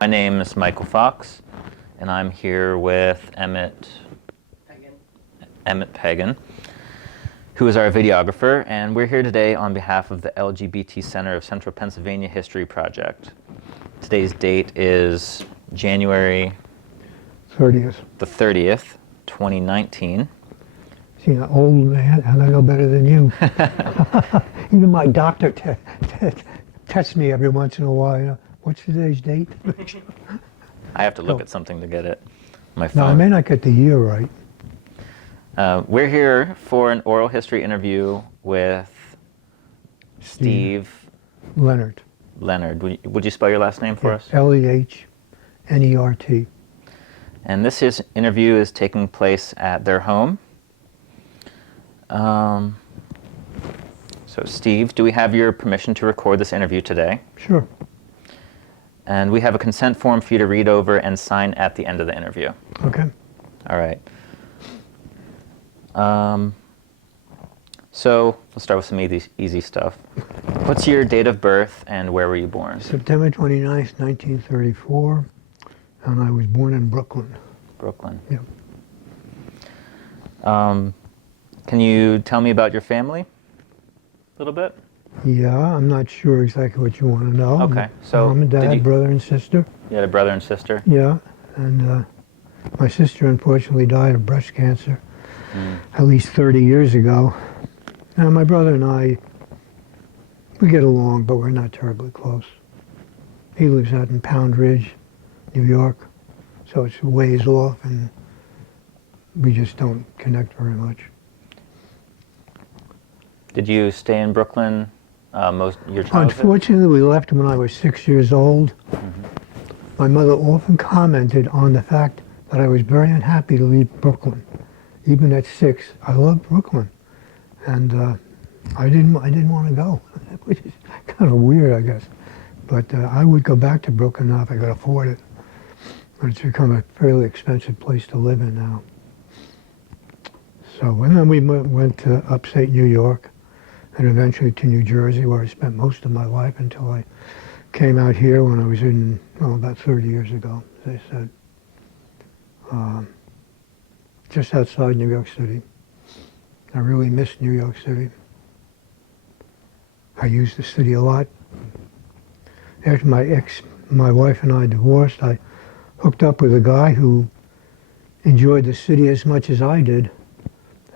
My name is Michael Fox, and I'm here with Emmett Pagan, who is our videographer, and we're here today on behalf of the LGBT Center of Central Pennsylvania History Project. Today's date is January 30th. The 30th, 2019. See, an old man, and I know better than you. Even my doctor tests me every once in a while. You know, what's today's date? I have to look at something to get it. My No, I phone. may not get the year right. We're here for an oral history interview with Steve Lehnert. Lehnert. Would you spell your last name for us? Lehnert. And this interview is taking place at their home. So Steve, do we have your permission to record this interview today? Sure. And we have a consent form for you to read over and sign at the end of the interview. Okay. All right. So let's start with some easy stuff. What's your date of birth and where were you born? September 29th, 1934, and I was born in Brooklyn. Brooklyn. Yeah. Can you tell me about your family a little bit? Yeah, I'm not sure exactly what you want to know. Okay, so Mom and Dad, brother and sister. You had a brother and sister? Yeah, and my sister unfortunately died of breast cancer at least 30 years ago. Now my brother and I, we get along, but we're not terribly close. He lives out in Pound Ridge, New York, so it's a ways off, and we just don't connect very much. Did you stay in Brooklyn most your childhood? Unfortunately, we left when I was 6 years old. My mother often commented on the fact that I was very unhappy to leave Brooklyn. Even at 6, I loved Brooklyn, and I didn't want to go, which is kind of weird, I guess. But I would go back to Brooklyn now if I could afford it. But it's become a fairly expensive place to live in now. So, and then we went to upstate New York, and eventually to New Jersey, where I spent most of my life until I came out here when I was about 30 years ago, as I said. Just outside New York City. I really miss New York City. I use the city a lot. After my wife and I divorced, I hooked up with a guy who enjoyed the city as much as I did,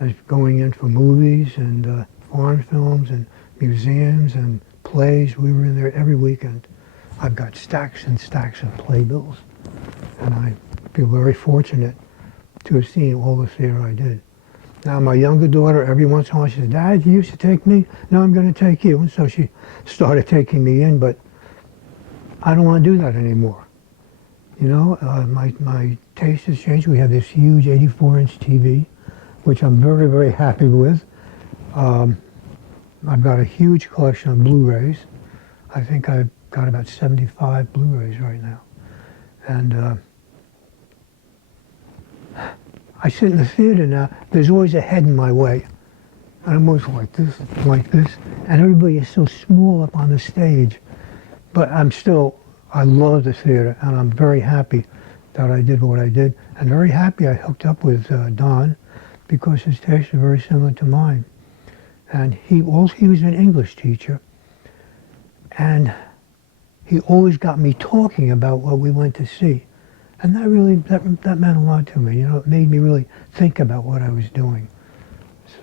as going in for movies and foreign films and museums and plays. We were in there every weekend. I've got stacks and stacks of playbills, and I feel very fortunate to have seen all the theater I did. Now my younger daughter, every once in a while, she says, "Dad, you used to take me, now I'm going to take you." And so she started taking me in, but I don't want to do that anymore. You know, my taste has changed. We have this huge 84-inch TV, which I'm very, very happy with. I've got a huge collection of Blu-rays. I think I've got about 75 Blu-rays right now. And I sit in the theater now, there's always a head in my way. And I'm always like this, and everybody is so small up on the stage. But I love the theater, and I'm very happy that I did what I did. And very happy I hooked up with Don, because his tastes are very similar to mine. And he was an English teacher, and he always got me talking about what we went to see. And that meant a lot to me. You know, it made me really think about what I was doing.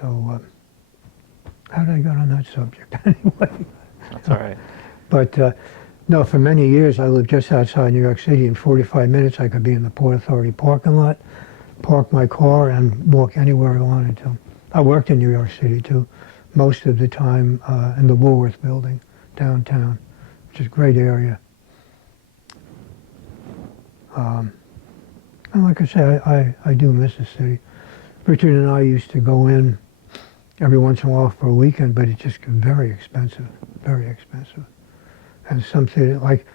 So, how did I get on that subject anyway? That's all right. But no, for many years I lived just outside New York City. In 45 minutes I could be in the Port Authority parking lot, park my car, and walk anywhere I wanted to. I worked in New York City too, most of the time in the Woolworth building downtown, which is a great area. And like I say, I do miss the city. Richard and I used to go in every once in a while for a weekend, but it just got very expensive, very expensive. And something like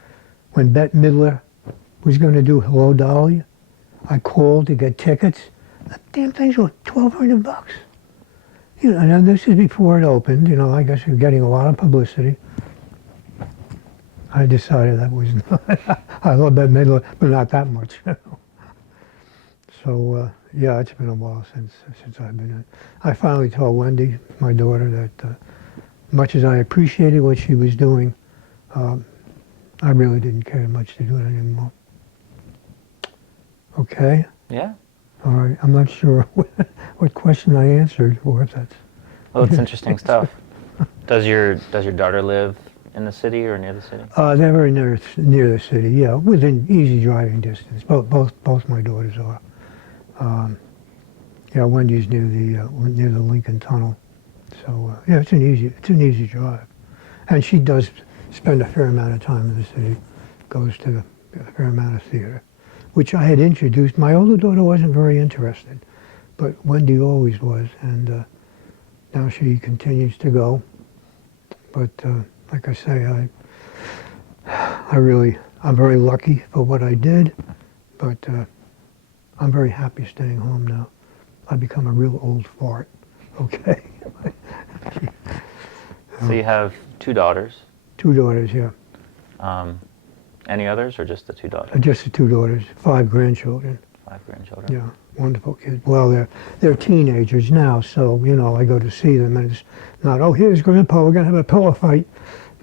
when Bette Midler was going to do Hello, Dolly, I called to get tickets. The damn things were $1,200. You know, and this is before it opened. You know, I guess you're getting a lot of publicity. I decided that was not, I love that middle, but not that much. So yeah, it's been a while since I've been in. I finally told Wendy, my daughter, that much as I appreciated what she was doing, I really didn't care much to do it anymore. Okay. Yeah. All right. I'm not sure what question I answered, or if that's. Well, it's interesting stuff. Does your daughter live in the city or near the city? They're very near the city. Yeah, within easy driving distance. Both my daughters are. Yeah, Wendy's near the Lincoln Tunnel. So yeah, it's an easy drive, and she does spend a fair amount of time in the city. Goes to a fair amount of theater, which I had introduced. My older daughter wasn't very interested, but Wendy always was, and now she continues to go. But like I say, I'm very lucky for what I did, but I'm very happy staying home now. I've become a real old fart. Okay. So you have 2 daughters. 2 daughters, yeah. Any others, or just the 2 daughters? Just the 2 daughters, 5 grandchildren. 5 grandchildren. Yeah, wonderful kids. Well, they're teenagers now, so I go to see them, and it's not, oh, here's Grandpa, we're gonna have a pillow fight.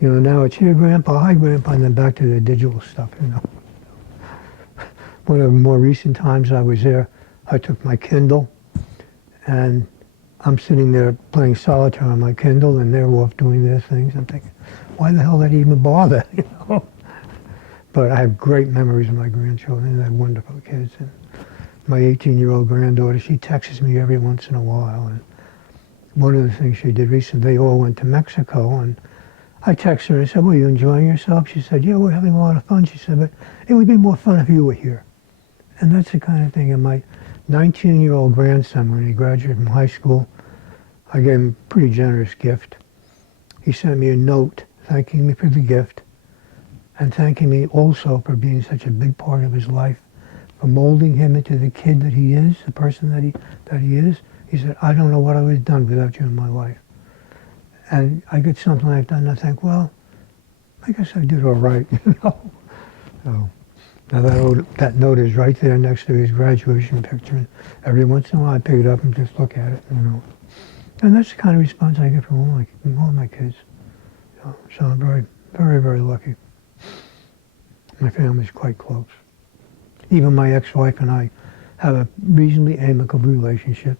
Now it's here, Grandpa, hi, Grandpa, and then back to the digital stuff. One of the more recent times I was there, I took my Kindle, and I'm sitting there playing solitaire on my Kindle, and they're off doing their things. I'm thinking, why the hell did I even bother? But I have great memories of my grandchildren. They're wonderful kids. And my 18-year-old granddaughter, she texts me every once in a while. And one of the things she did recently, they all went to Mexico, and I texted her and said, well, are you enjoying yourself? She said, yeah, we're having a lot of fun. She said, but it would be more fun if you were here. And that's the kind of thing. And my 19-year-old grandson, when he graduated from high school, I gave him a pretty generous gift. He sent me a note thanking me for the gift and thanking me also for being such a big part of his life, for molding him into the kid that he is, the person that he is. He said, I don't know what I would have done without you in my life. And I get something like that and I think, well, I guess I did all right, So now that note is right there next to his graduation picture. And every once in a while I pick it up and just look at it, And that's the kind of response I get from all of my kids. So I'm very, very, very lucky. My family's quite close. Even my ex-wife and I have a reasonably amicable relationship,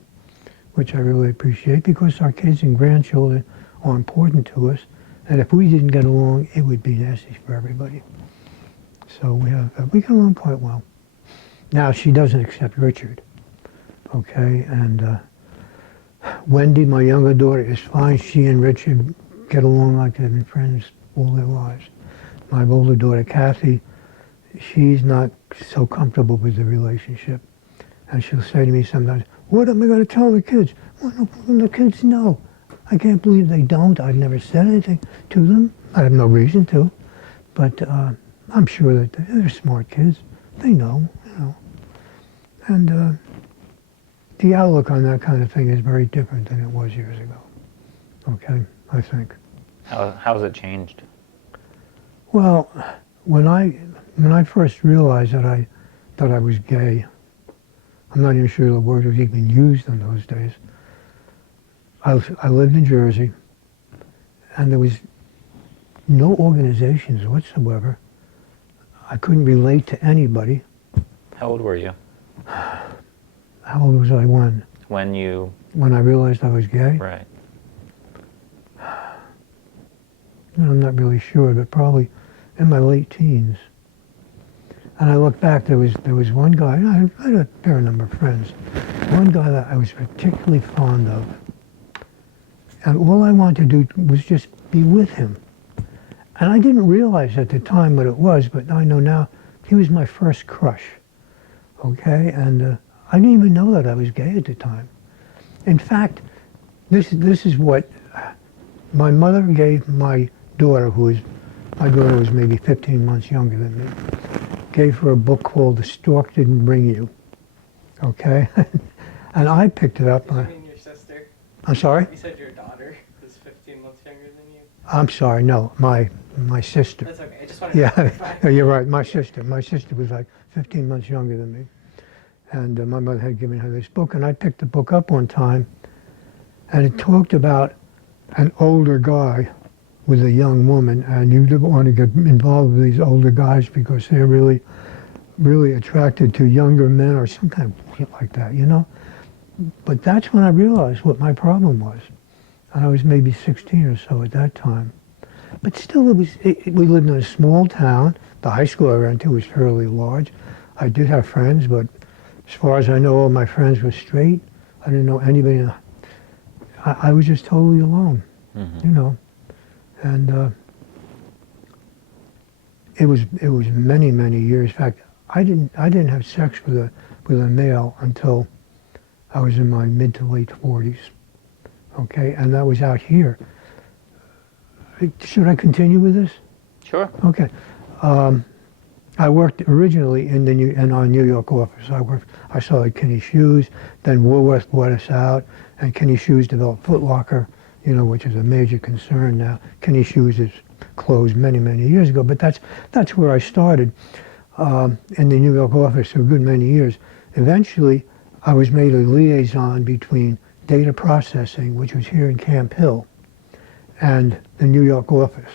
which I really appreciate because our kids and grandchildren are important to us. And if we didn't get along, it would be nasty for everybody. So we get along quite well. Now she doesn't accept Richard, okay? And Wendy, my younger daughter, is fine. She and Richard get along like they've been friends all their lives. My older daughter, Kathy, she's not so comfortable with the relationship. And she'll say to me sometimes, what am I going to tell the kids? Well, the kids know. I can't believe they don't. I've never said anything to them. I have no reason to. But I'm sure that they're smart kids. They know, And the outlook on that kind of thing is very different than it was years ago. Okay, I think. How has it changed? Well, when I first realized that I was gay, I'm not even sure the word was even used in those days. I lived in Jersey, and there was no organizations whatsoever. I couldn't relate to anybody. How old were you? How old was I when? When I realized I was gay? Right. I'm not really sure, but probably in my late teens. And I look back, there was one guy, I had a fair number of friends, one guy that I was particularly fond of. And all I wanted to do was just be with him. And I didn't realize at the time what it was, but I know now he was my first crush. Okay? And I didn't even know that I was gay at the time. In fact, this is what my mother gave my daughter, my daughter was maybe 15 months younger than me, gave her a book called The Stork Didn't Bring You. Okay? And I picked it up. You mean your sister? I'm sorry? You said your daughter. Who's 15 months younger than you? I'm sorry, no, my sister. That's okay. I just wanted to Yeah, clarify. no, you're right. My sister was like 15 months younger than me, and my mother had given her this book, and I picked the book up one time, and it talked about an older guy with a young woman, and you don't want to get involved with these older guys because they're really, really attracted to younger men or some kind of shit like that, you know. But that's when I realized what my problem was, and I was maybe 16 or so at that time. But still, we lived in a small town. The high school I went to was fairly large. I did have friends, but as far as I know, all my friends were straight. I didn't know anybody. I was just totally alone, you know. And it was many, many years. In fact, I didn't have sex with a male until I was in my mid to late 40s. Okay, and that was out here. Should I continue with this? Sure. Okay. I worked originally in our New York office. I saw Kinney Shoes, then Woolworth bought us out, and Kinney Shoes developed Foot Locker, you know, which is a major concern now. Kinney Shoes is closed many, many years ago, but that's where I started in the New York office for a good many years. Eventually, I was made a liaison between data processing, which was here in Camp Hill, and the New York office.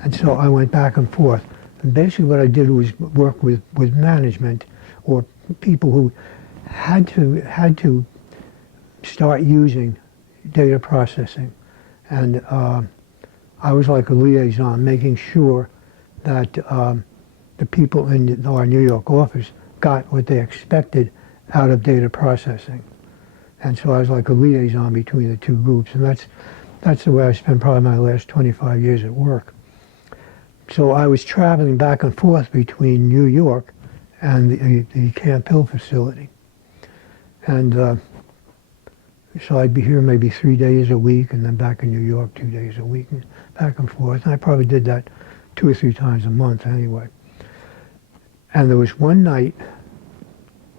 And so I went back and forth. And basically what I did was work with management or people who had to start using data processing. And I was like a liaison, making sure that the people in our New York office got what they expected out of data processing. And so I was like a liaison between the two groups. And that's the way I spent probably my last 25 years at work. So I was traveling back and forth between New York and the Camp Hill facility. And so I'd be here maybe 3 days a week and then back in New York 2 days a week, and back and forth. And I probably did that 2 or 3 times a month anyway. And there was one night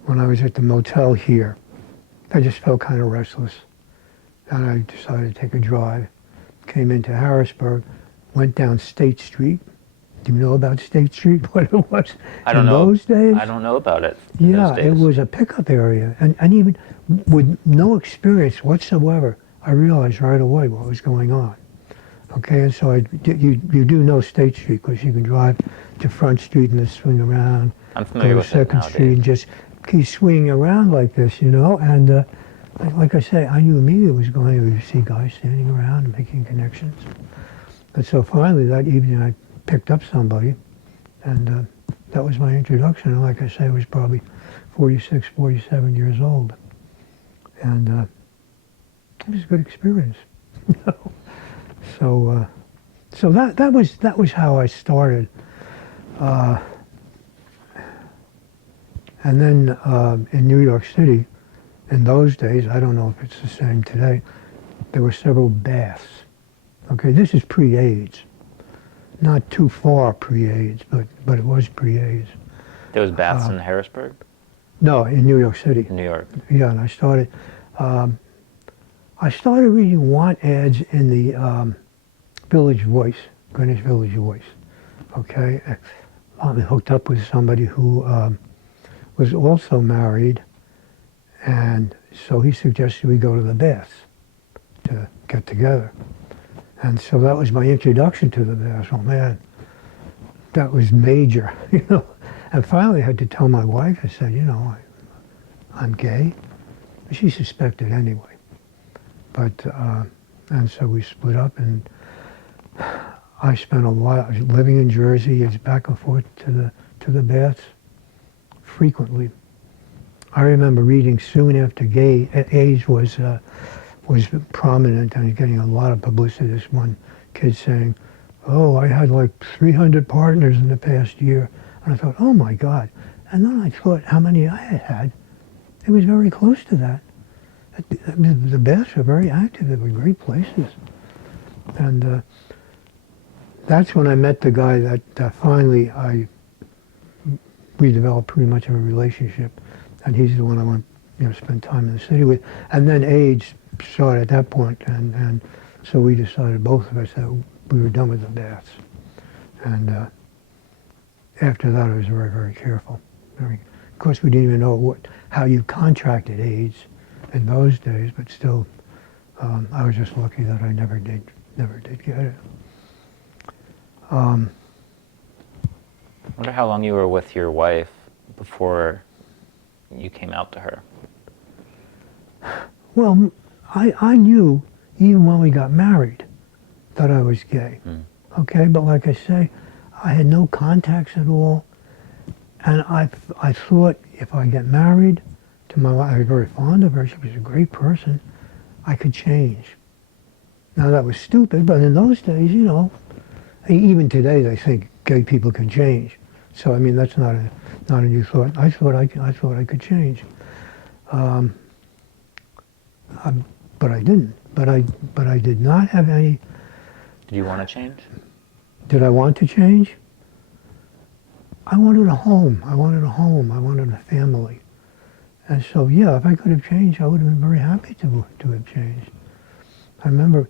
when I was at the motel here, I just felt kind of restless. And I decided to take a drive, came into Harrisburg, went down State Street. Do you know about State Street, what it was I don't in know. those days? I don't know about it. In Yeah, those days. it was a pickup area. And even with no experience whatsoever, I realized right away what was going on. Okay, and so you do know State Street because you can drive to Front Street and then swing around. I'm familiar go with to it Second nowadays. Street and just keep swinging around like this, you know. And like I say, I knew immediately what was going on. You see guys standing around and making connections. And so finally that evening I picked up somebody, and that was my introduction. And like I say, I was probably 46, 47 years old. And it was a good experience. You know? So that was how I started. And then in New York City, in those days, I don't know if it's the same today, there were several baths. Okay, this is pre-AIDS. Not too far pre-AIDS, but it was pre-AIDS. There was baths in Harrisburg? No, in New York City. In New York. Yeah, and I started reading want ads in the Village Voice, Greenwich Village Voice. Okay, I hooked up with somebody who was also married, and so he suggested we go to the baths to get together. And so that was my introduction to the baths. Oh man, that was major, you know. And finally I had to tell my wife. I said, you know, I'm gay. She suspected anyway. But, and so we split up, and I spent a while living in Jersey. It's back and forth to the baths frequently. I remember reading soon after AIDS was prominent and getting a lot of publicity. This one kid saying, oh, I had like 300 partners in the past year. And I thought, oh my God. And then I thought how many I had had. It was very close to that. The baths were very active. They were great places. And that's when I met the guy that finally we developed pretty much of a relationship. And he's the one I want to spend time in the city with. And then AIDS started at that point, and So we decided, both of us, that we were done with the baths. And after that, I was very, very careful. Of course, we didn't even know how you contracted AIDS in those days, but still, I was just lucky that I never did get it. I wonder how long you were with your wife before you came out to her. Well, I knew, even when we got married, that I was gay. Okay, but like I say, I had no contacts at all. And I thought if I get married to my wife, I was very fond of her, she was a great person, I could change. Now that was stupid, but in those days, you know, even today they think gay people can change. So I mean, that's not a new thought. I thought I could change, but I didn't. But I did not have any. Did you want to change? Did I want to change? I wanted a home. I wanted a home. I wanted a family. And so, yeah, if I could have changed, I would have been very happy to have changed. I remember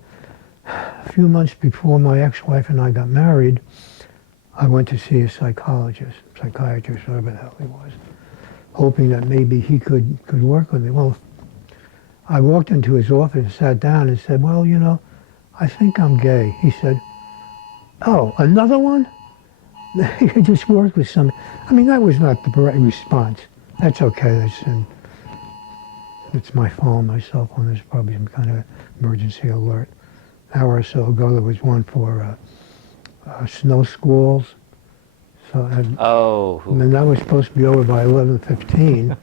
a few months before my ex-wife and I got married, I went to see a psychiatrist, whatever the hell he was, hoping that maybe he could work with me. Well, I walked into his office, sat down and said, well, you know, I think I'm gay. He said, oh, another one? You just worked with somebody. I mean, that was not the right response. That's okay. It's my phone, my cell phone. There's probably some kind of emergency alert. An hour or so ago, there was one for snow squalls. So, and that was supposed to be over by 11:15.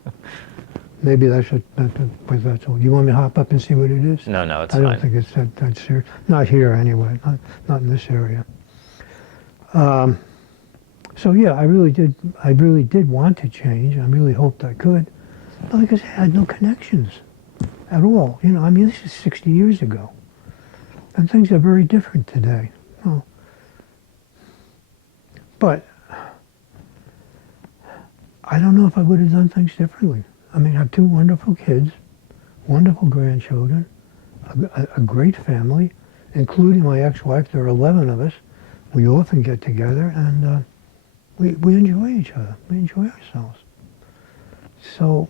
Maybe that's what. That's all. You want me to hop up and see what it is? No, it's fine. I don't think it's that serious. Not here, anyway. Not in this area. So yeah, I really did want to change. I really hoped I could. But like I said, I had no connections at all. You know, I mean, this is 60 years ago. And things are very different today. Well, but I don't know if I would have done things differently. I mean, I have two wonderful kids, wonderful grandchildren, a great family, including my ex-wife. There are 11 of us. We often get together and we enjoy each other. We enjoy ourselves. So,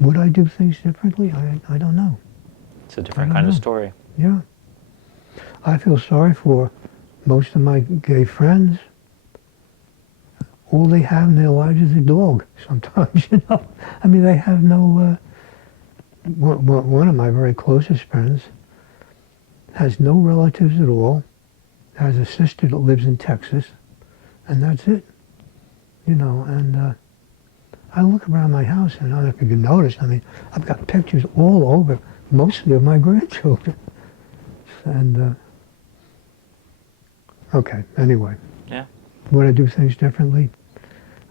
would I do things differently? I don't know. It's a different kind of story. Yeah. I feel sorry for most of my gay friends. All they have in their lives is a dog sometimes, you know. I mean, they have no... one of my very closest friends has no relatives at all, has a sister that lives in Texas, and that's it. You know, and I look around my house, and I don't know if you can notice, I mean, I've got pictures all over, mostly of my grandchildren. And, okay, anyway. Yeah. Would I do things differently?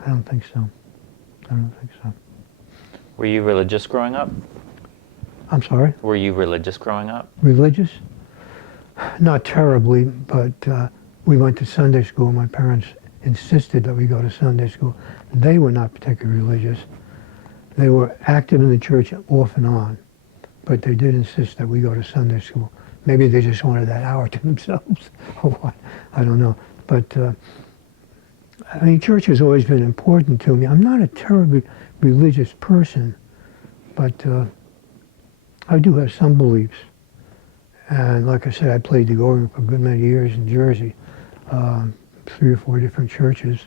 I don't think so. Were you religious growing up? I'm sorry? Were you religious growing up? Religious? Not terribly, but we went to Sunday school. My parents insisted that we go to Sunday school. They were not particularly religious. They were active in the church off and on, but they did insist that we go to Sunday school. Maybe they just wanted that hour to themselves or what, I don't know. But, I mean, church has always been important to me. I'm not a terribly religious person, but I do have some beliefs. And like I said, I played the organ for a good many years in Jersey, 3 or 4 different churches.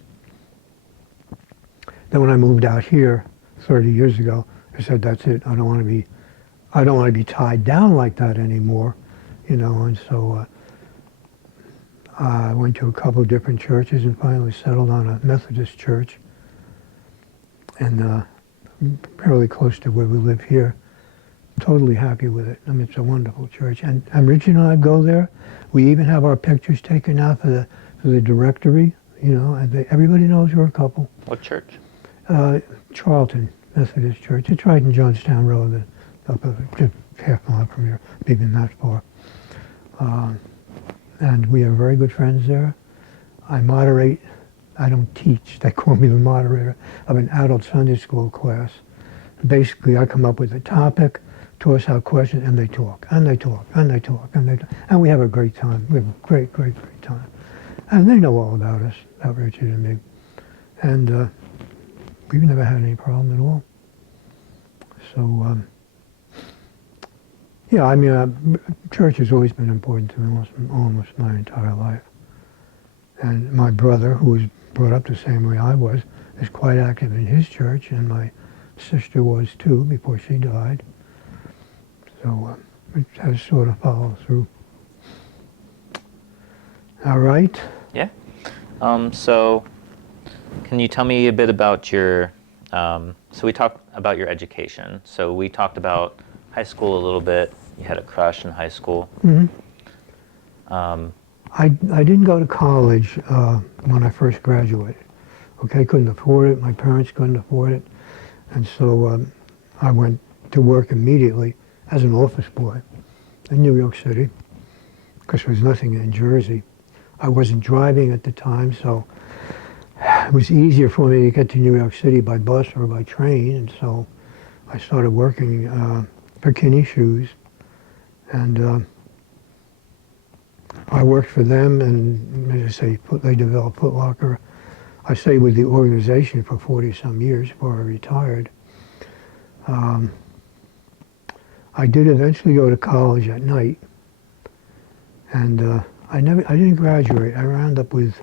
Then when I moved out here 30 years ago, I said, that's it. I don't want to be tied down like that anymore, you know. And so I went to a couple of different churches and finally settled on a Methodist church, and fairly close to where we live here. Totally happy with it. I mean, it's a wonderful church. And Richard and I go there. We even have our pictures taken out for the directory, you know, and everybody knows we're a couple. What church? Charlton Methodist Church. It's right in Johnstown Road, just half a mile from here, maybe not far. And we have very good friends there. I moderate, I don't teach, they call me the moderator of an adult Sunday school class. Basically, I come up with a topic, toss out questions, and they talk, and they talk, and they talk, and they talk. And we have a great time. We have a great, great, great time. And they know all about us, about Richard and me. And we've never had any problem at all. So, yeah, I mean, church has always been important to me almost my entire life. And my brother, who was brought up the same way I was, is quite active in his church, and my sister was too before she died. So it has sort of followed through. All right. Yeah. So can you tell me a bit about your, so we talked about your education. So we talked about high school a little bit. You had a crush in high school. Mm-hmm. I didn't go to college when I first graduated. Okay, couldn't afford it. My parents couldn't afford it. And so I went to work immediately as an office boy in New York City, because there was nothing in Jersey. I wasn't driving at the time, so it was easier for me to get to New York City by bus or by train, and so I started working for Kinney Shoes, and I worked for them, and as I say, they developed Foot Locker. I stayed with the organization for 40-some years before I retired. I did eventually go to college at night, and I didn't graduate. I wound up with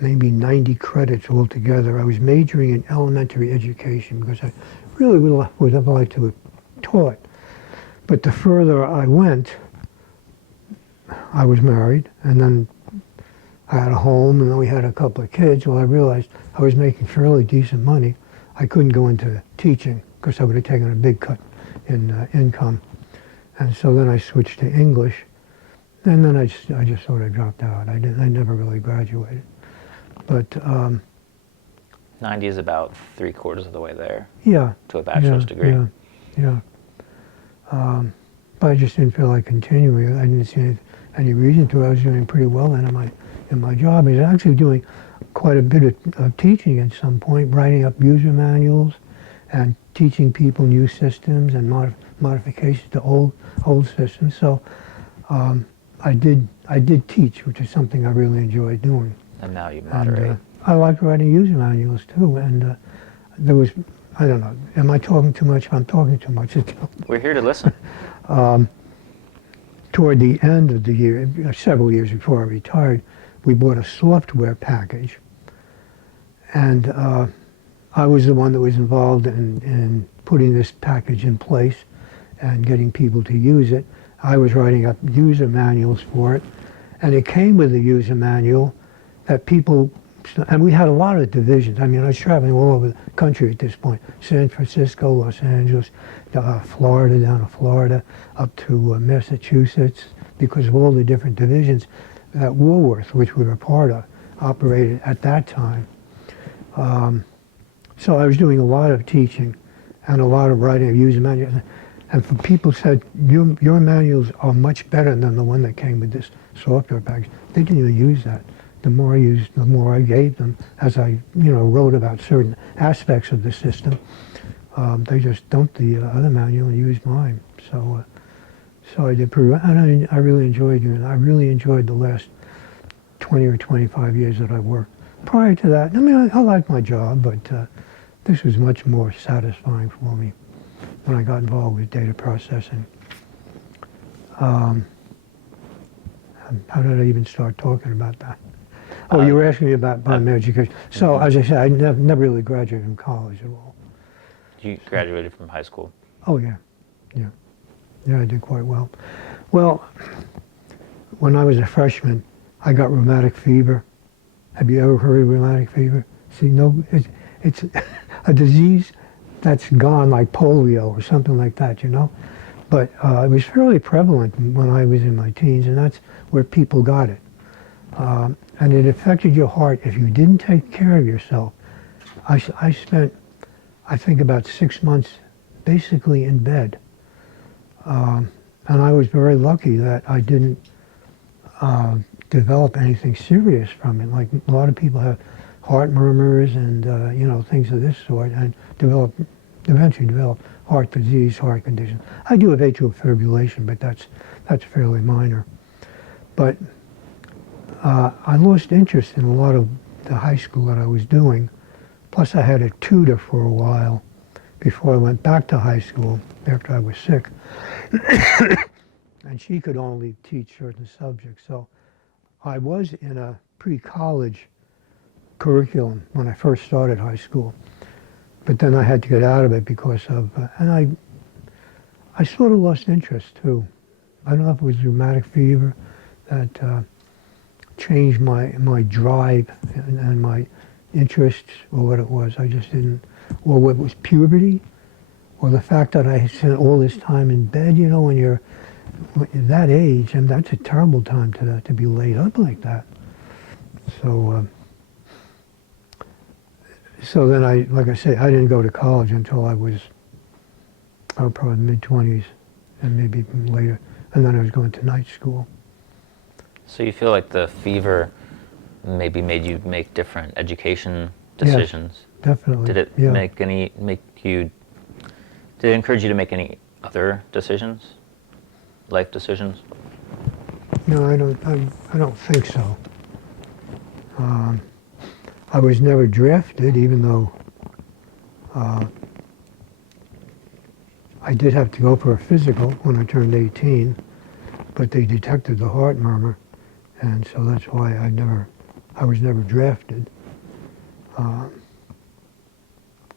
maybe 90 credits altogether. I was majoring in elementary education because I really would have liked to have taught. But the further I went, I was married, and then I had a home, and then we had a couple of kids. Well, I realized I was making fairly decent money. I couldn't go into teaching because I would have taken a big cut in income. And so then I switched to English, and then I just sort of dropped out. I never really graduated. But 90 is about 3/4 of the way there. Yeah. To a bachelor's degree. Yeah. But I just didn't feel like continuing. I didn't see any reason to. I was doing pretty well then in my job. I was actually doing quite a bit of teaching at some point, writing up user manuals and teaching people new systems and modifications to old systems. So I did teach, which is something I really enjoyed doing. And now you moderate. And, I liked writing user manuals too, and there was, I don't know, am I talking too much? If I'm talking too much, We're here to listen. Toward the end of the year, several years before I retired, we bought a software package, and I was the one that was involved in putting this package in place and getting people to use it. I was writing up user manuals for it, and it came with a user manual that people, and we had a lot of divisions. I mean, I was traveling all over the country at this point: San Francisco, Los Angeles, Florida, down to Florida, up to Massachusetts, because of all the different divisions that Woolworth, which we were part of, operated at that time. So I was doing a lot of teaching and a lot of writing of user manuals. And people said, your manuals are much better than the one that came with this software package. They didn't even use that. The more I used, the more I gave them as I, wrote about certain aspects of the system. They just dumped the other manual and used mine. So I did pretty well, and I really enjoyed doing it. I really enjoyed the last 20 or 25 years that I worked. Prior to that, I mean, I liked my job, but this was much more satisfying for me when I got involved with data processing. How did I even start talking about that? Oh, you were asking me about my education. So, as I said, I never really graduated from college at all. You graduated from high school. Oh, yeah. Yeah, I did quite well. Well, when I was a freshman, I got rheumatic fever. Have you ever heard of rheumatic fever? See, no, it's a disease that's gone, like polio or something like that, But it was fairly prevalent when I was in my teens, and that's where people got it. And it affected your heart if you didn't take care of yourself. I spent, I think, about 6 months basically in bed. And I was very lucky that I didn't develop anything serious from it. Like a lot of people have heart murmurs and things of this sort, and eventually develop heart disease, heart condition. I do have atrial fibrillation, but that's fairly minor. But I lost interest in a lot of the high school that I was doing. Plus, I had a tutor for a while before I went back to high school after I was sick. And she could only teach certain subjects. So I was in a pre-college curriculum when I first started high school. But then I had to get out of it because of, and I sort of lost interest too. I don't know if it was rheumatic fever that changed my drive and my interests, or what it was. I just didn't, or what was puberty, or the fact that I had spent all this time in bed. You know, when you're that age, and that's a terrible time to be laid up like that. So then like I say, I didn't go to college until I was probably mid-20s, and maybe even later, and then I was going to night school. So you feel like the fever maybe made you make different education decisions? Yes, definitely. Did it did it encourage you to make any other decisions, life decisions? No, I don't think so. I was never drafted, even though I did have to go for a physical when I turned 18, but they detected the heart murmur, and so that's why I was never drafted,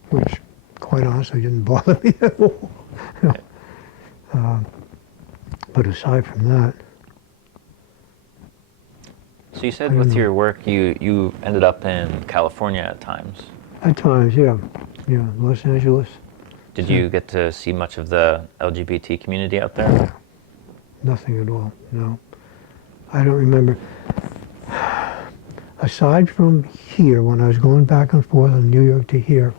which quite honestly didn't bother me at all. But aside from that. So you said with your work you ended up in California at times. At times, yeah. Yeah, Los Angeles. Did you get to see much of the LGBT community out there? Nothing at all, no. I don't remember. Aside from here, when I was going back and forth from New York to here,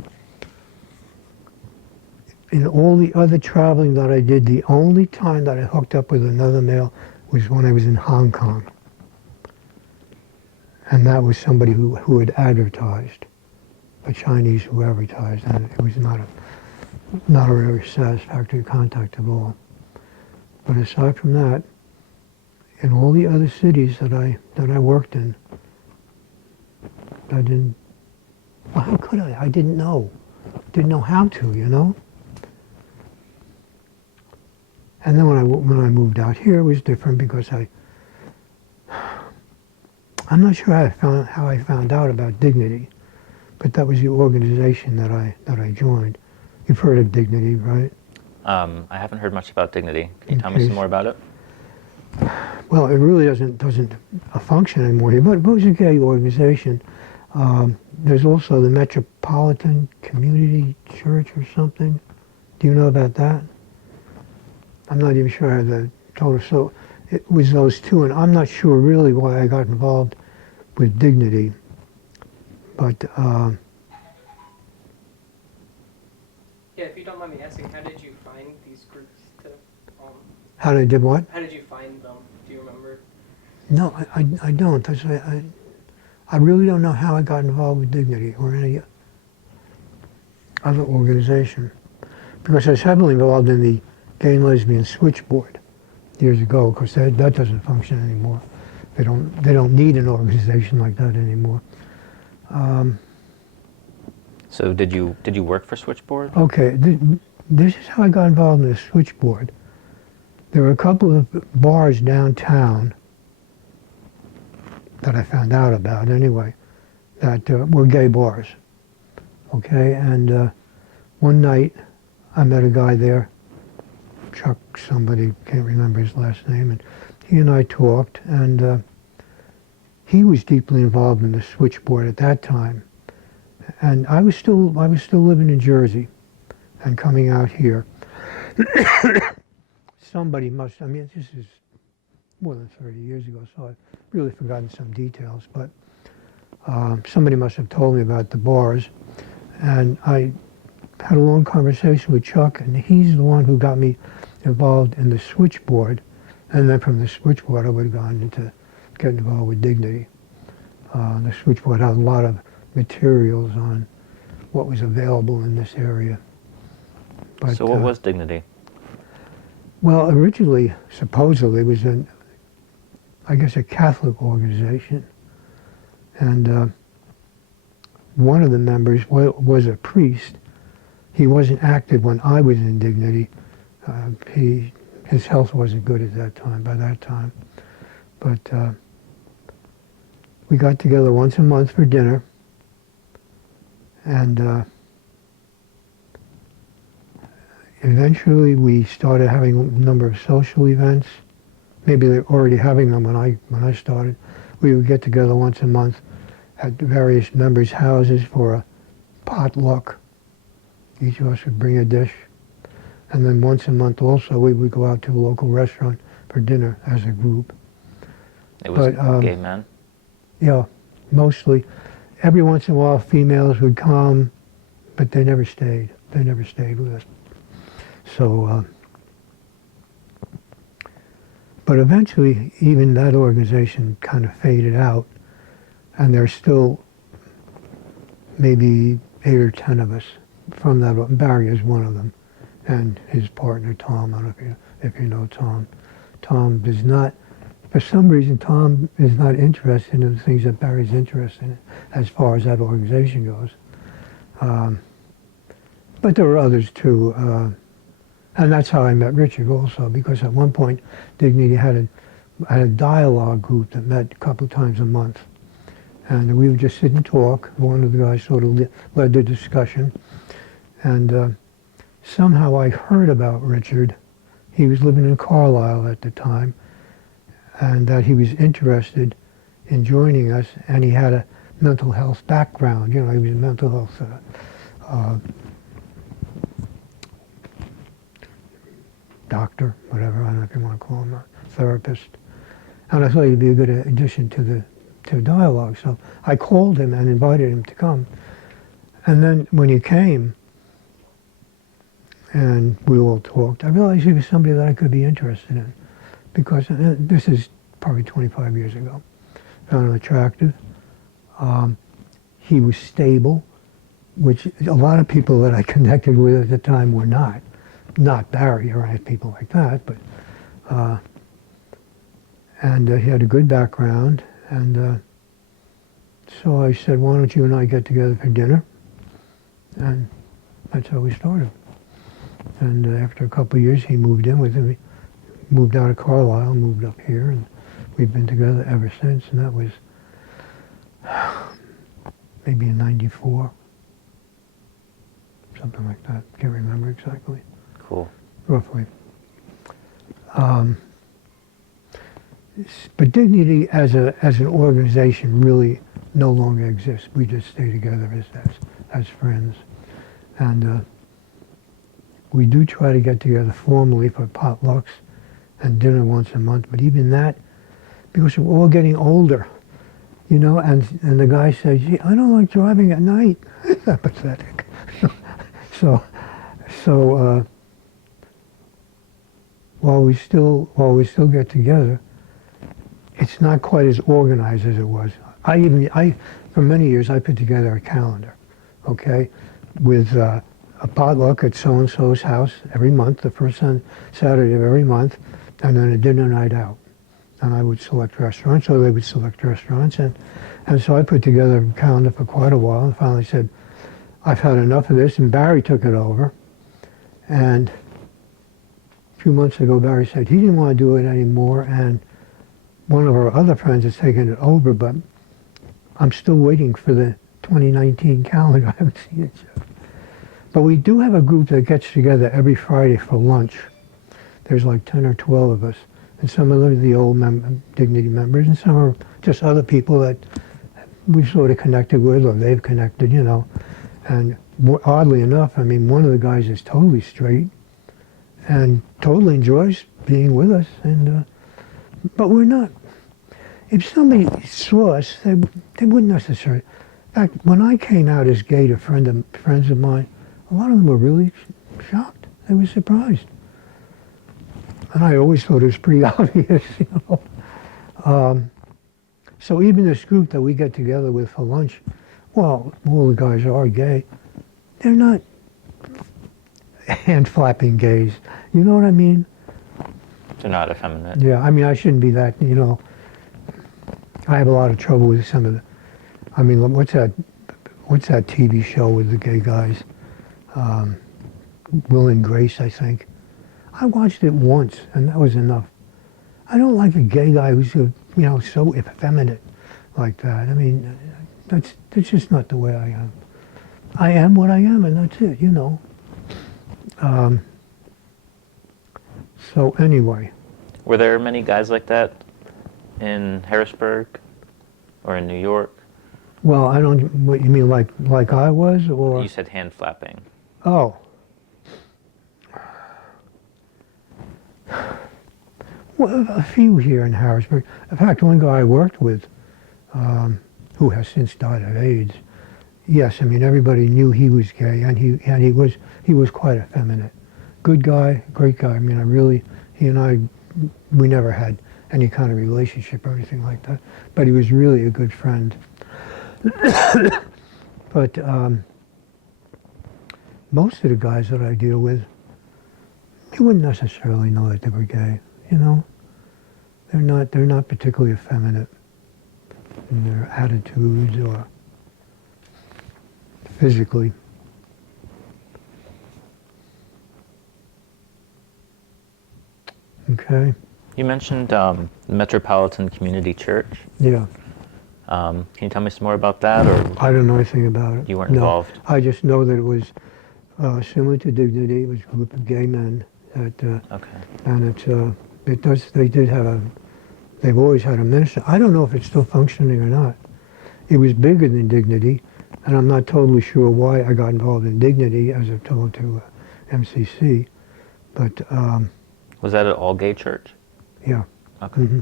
in all the other traveling that I did, the only time that I hooked up with another male was when I was in Hong Kong. And that was somebody who had advertised, a Chinese who advertised, and it was not a very satisfactory contact at all. But aside from that, in all the other cities that I worked in, I didn't. Well, how could I? I didn't know. Didn't know how to, you know. And then when I moved out here, it was different because I'm not sure how I found out about Dignity, but that was the organization that I joined. You've heard of Dignity, right? I haven't heard much about Dignity. Can you tell me some more about it? Well, it really doesn't function anymore here, but it was a gay organization. There's also the Metropolitan Community Church or something. Do you know about that? I'm not even sure I have the total. So it was those two, and I'm not sure really why I got involved with Dignity. But Yeah, if you don't mind me asking, how did you find these groups to? how did what? How did you find them? Do you remember? No, I don't. I really don't know how I got involved with Dignity or any other organization, because I was heavily involved in the Gay and Lesbian Switchboard years ago. Of course, that doesn't function anymore. They don't need an organization like that anymore. So did you work for Switchboard? Okay, this is how I got involved in the Switchboard. There were a couple of bars downtown that I found out about anyway, that were gay bars. Okay, and one night I met a guy there, Chuck somebody, can't remember his last name, and he and I talked, and he was deeply involved in the Switchboard at that time. And I was still living in Jersey and coming out here. Somebody must, I mean, this is more than 30 years ago, so I've really forgotten some details, but somebody must have told me about the bars. And I had a long conversation with Chuck, and he's the one who got me involved in the Switchboard. And then from the Switchboard, I would have gone into getting involved with Dignity. The Switchboard had a lot of materials on what was available in this area. But, So what was Dignity? well, originally, supposedly, it was I guess, a Catholic organization. And one of the members was a priest. He wasn't active when I was in Dignity. His health wasn't good at that time, by that time. But we got together once a month for dinner. And eventually we started having a number of social events. Maybe they were already having them when I started. We would get together once a month at various members' houses for a potluck. Each of us would bring a dish. And then once a month also we would go out to a local restaurant for dinner as a group. It was But, gay men? Yeah, mostly. Every once in a while females would come, but they never stayed. They never stayed with us. So, but eventually even that organization kind of faded out, and there's still maybe 8 or 10 of us from that. Barry is one of them, and his partner Tom. I don't know if you know Tom. Tom does not, for some reason, Tom is not interested in the things that Barry's interested in as far as that organization goes. But there were others too, and that's how I met Richard also, because at one point Dignity had a dialogue group that met a couple of times a month. And we would just sit and talk. One of the guys sort of led the discussion. And somehow I heard about Richard. He was living in Carlisle at the time, and that he was interested in joining us, and he had a mental health background. You know, he was a mental health doctor, whatever, I don't know if you want to call him, a therapist. And I thought he'd be a good addition to the dialogue. So I called him and invited him to come. And then when he came, and we all talked, I realized he was somebody that I could be interested in, because this is probably 25 years ago. Found him attractive. He was stable, which a lot of people that I connected with at the time were not. Not Barry or any people like that, but and he had a good background, and so I said, why don't you and I get together for dinner? And that's how we started. And after a couple of years, he moved in with him. He moved out of Carlisle, moved up here, and we've been together ever since. And that was maybe in '94, something like that. Can't remember exactly. Cool. Roughly. But Dignity as an organization really no longer exists. We just stay together as friends. And we do try to get together formally for potlucks and dinner once a month, but even that, because we're all getting older, you know, and the guy says, gee, I don't like driving at night. That's pathetic. So while we still get together, it's not quite as organized as it was. For many years, I put together a calendar, okay, with a potluck at so-and-so's house every month, the first Saturday of every month, and then a dinner night out. And I would select restaurants, or they would select restaurants, and so I put together a calendar for quite a while, and finally said, I've had enough of this, and Barry took it over. And a few months ago, Barry said he didn't want to do it anymore, and one of our other friends has taken it over, but I'm still waiting for the 2019 calendar. I haven't seen it yet. But we do have a group that gets together every Friday for lunch. There's like 10 or 12 of us, and some of them are the old Dignity members, and some are just other people that we've sort of connected with, or they've connected, you know. And oddly enough, I mean, one of the guys is totally straight and totally enjoys being with us, and but we're not. If somebody saw us, they wouldn't necessarily. In fact, when I came out as gay to friends of mine, a lot of them were really shocked. They were surprised. And I always thought it was pretty obvious, you know. So even this group that we get together with for lunch, well, all the guys are gay. They're not. hand-flapping gays. You know what I mean? They're not effeminate. Yeah, I mean, I shouldn't be that, you know. I have a lot of trouble with some of the, I mean, what's that TV show with the gay guys? Will and Grace, I think. I watched it once, and that was enough. I don't like a gay guy who's, you know, so effeminate like that. I mean, that's just not the way I am. I am what I am, and that's it, you know. So anyway. Were there many guys like that in Harrisburg or in New York? Well, I don't, what you mean, like I was, or? You said hand flapping. Oh. Well, a few here in Harrisburg. In fact, one guy I worked with, who has since died of AIDS, yes, I mean, everybody knew he was gay, and he was quite effeminate. Good guy, great guy. I mean, he and I, we never had any kind of relationship or anything like that, but he was really a good friend. But most of the guys that I deal with, you wouldn't necessarily know that they were gay, you know? They're not particularly effeminate in their attitudes or physically. Okay. You mentioned the Metropolitan Community Church. Yeah. Can you tell me some more about that, or I don't know anything about it. you weren't No. involved? I just know that it was similar to Dignity. It was a group of gay men that, Okay. and they did have they've always had a minister. I don't know if it's still functioning or not. It was bigger than Dignity, and I'm not totally sure why I got involved in Dignity as opposed to MCC, but Was that an all-gay church? yeah. Okay. Mm-hmm.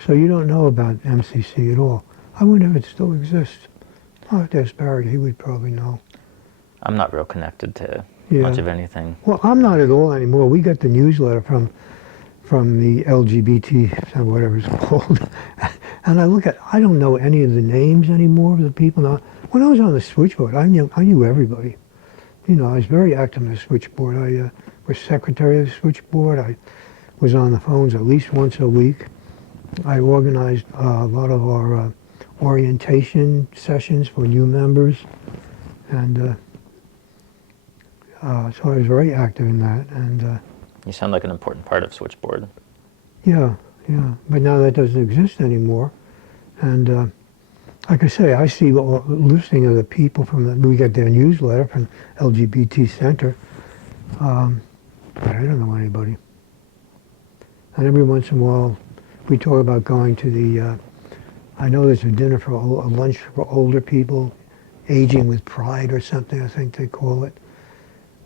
So you don't know about MCC at all. I wonder if it still exists. I'll have to ask Barry, he would probably know. I'm not real connected to Yeah. much of anything. Well, I'm not at all anymore. We got the newsletter from the LGBT, whatever it's called. And I don't know any of the names anymore of the people. Now, when I was on the switchboard, I knew everybody. You know, I was very active in the switchboard. I was secretary of the switchboard. I was on the phones at least once a week. I organized a lot of our orientation sessions for new members. And so I was very active in that. And You sound like an important part of Switchboard. yeah. But now that doesn't exist anymore. And like I say, I see a listing of the people we get their newsletter from LGBT Center. But I don't know anybody. And every once in a while, we talk about going to the, I know there's a lunch for older people, Aging with Pride or something, I think they call it.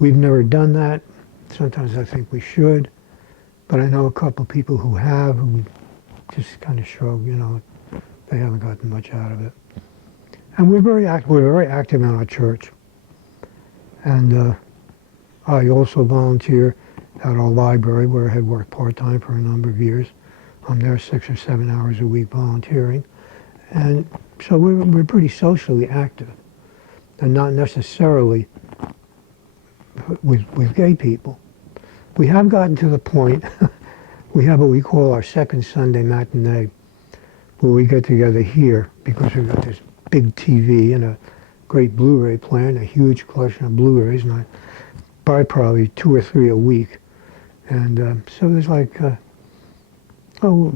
We've never done that. Sometimes I think we should. But I know a couple of people who have, who just kind of shrug, you know, they haven't gotten much out of it. And we're very active in our church. And I also volunteer at our library where I had worked part-time for a number of years. I'm there 6 or 7 hours a week volunteering. And so we're pretty socially active, and not necessarily with gay people. We have gotten to the point, we have what we call our second Sunday matinee, where we get together here because we've got this big TV and a great Blu-ray player and a huge collection of Blu-rays, and I buy probably 2 or 3 a week. And so there's like 4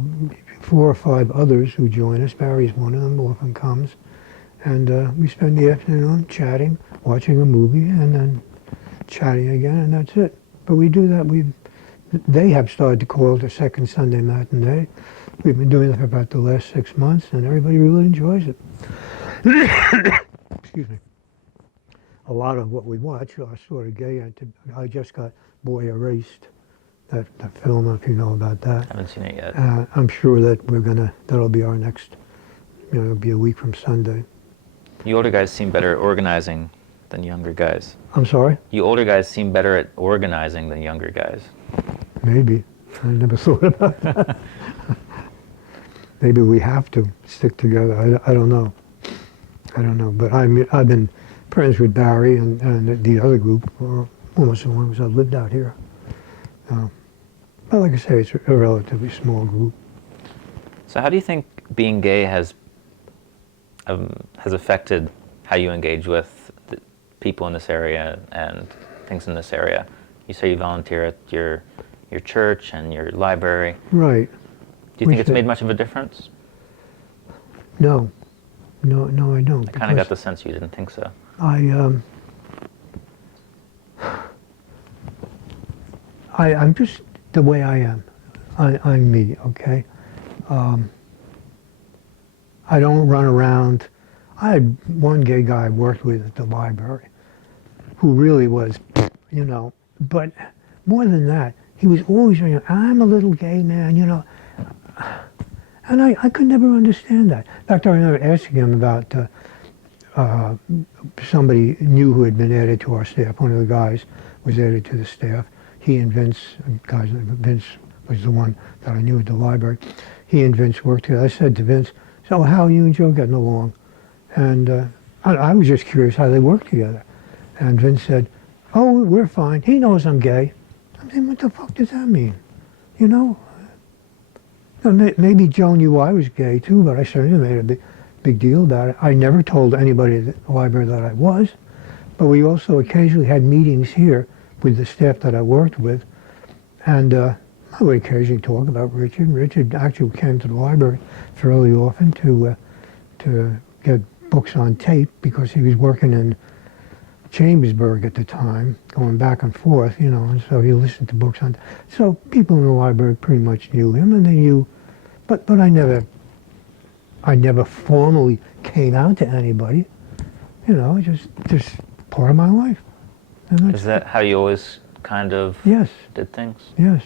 or 5 others who join us. Barry's one of them, often comes. And we spend the afternoon chatting, watching a movie, and then chatting again, and that's it. But we do that. They have started to call it the second Sunday matinee. We've been doing it for about the last 6 months, and everybody really enjoys it. Excuse me. A lot of what we watch are sort of gay. I just got Boy Erased, that film, if you know about that. Haven't seen it yet. I'm sure that that'll be our next, it'll be a week from Sunday. You older guys seem better at organizing than younger guys. I'm sorry? You older guys seem better at organizing than younger guys. Maybe. I never thought about that. Maybe we have to stick together. I don't know. But I've been friends with Barry and the other group, or almost the ones that lived out here. But like I say, it's a relatively small group. So how do you think being gay has affected how you engage with the people in this area and things in this area? You say you volunteer at your church and your library. Right. Do you think it's made much of a difference? No, I don't. I kind of got the sense you didn't think so. I'm just the way I am. I'm me, okay? I don't run around. I had one gay guy I worked with at the library who really was, but more than that, he was always saying, I'm a little gay man, And I could never understand that. In fact, I remember asking him about somebody new who had been added to our staff. One of the guys was added to the staff. He and Vince, Vince was the one that I knew at the library. He and Vince worked together. I said to Vince, so how are you and Joe getting along? And I was just curious how they worked together. And Vince said, oh, we're fine. He knows I'm gay. I'm saying, what the fuck does that mean? Maybe Joe knew I was gay too, but I certainly made a big deal about it. I never told anybody at the library that I was, but we also occasionally had meetings here with the staff that I worked with, and I would occasionally talk about Richard. Richard actually came to the library fairly often to get books on tape because he was working in Chambersburg at the time, going back and forth, and so he listened to books on. So people in the library pretty much knew him, and they knew, but I never formally came out to anybody, just part of my life. And Is that how you always kind of yes, did things? yes,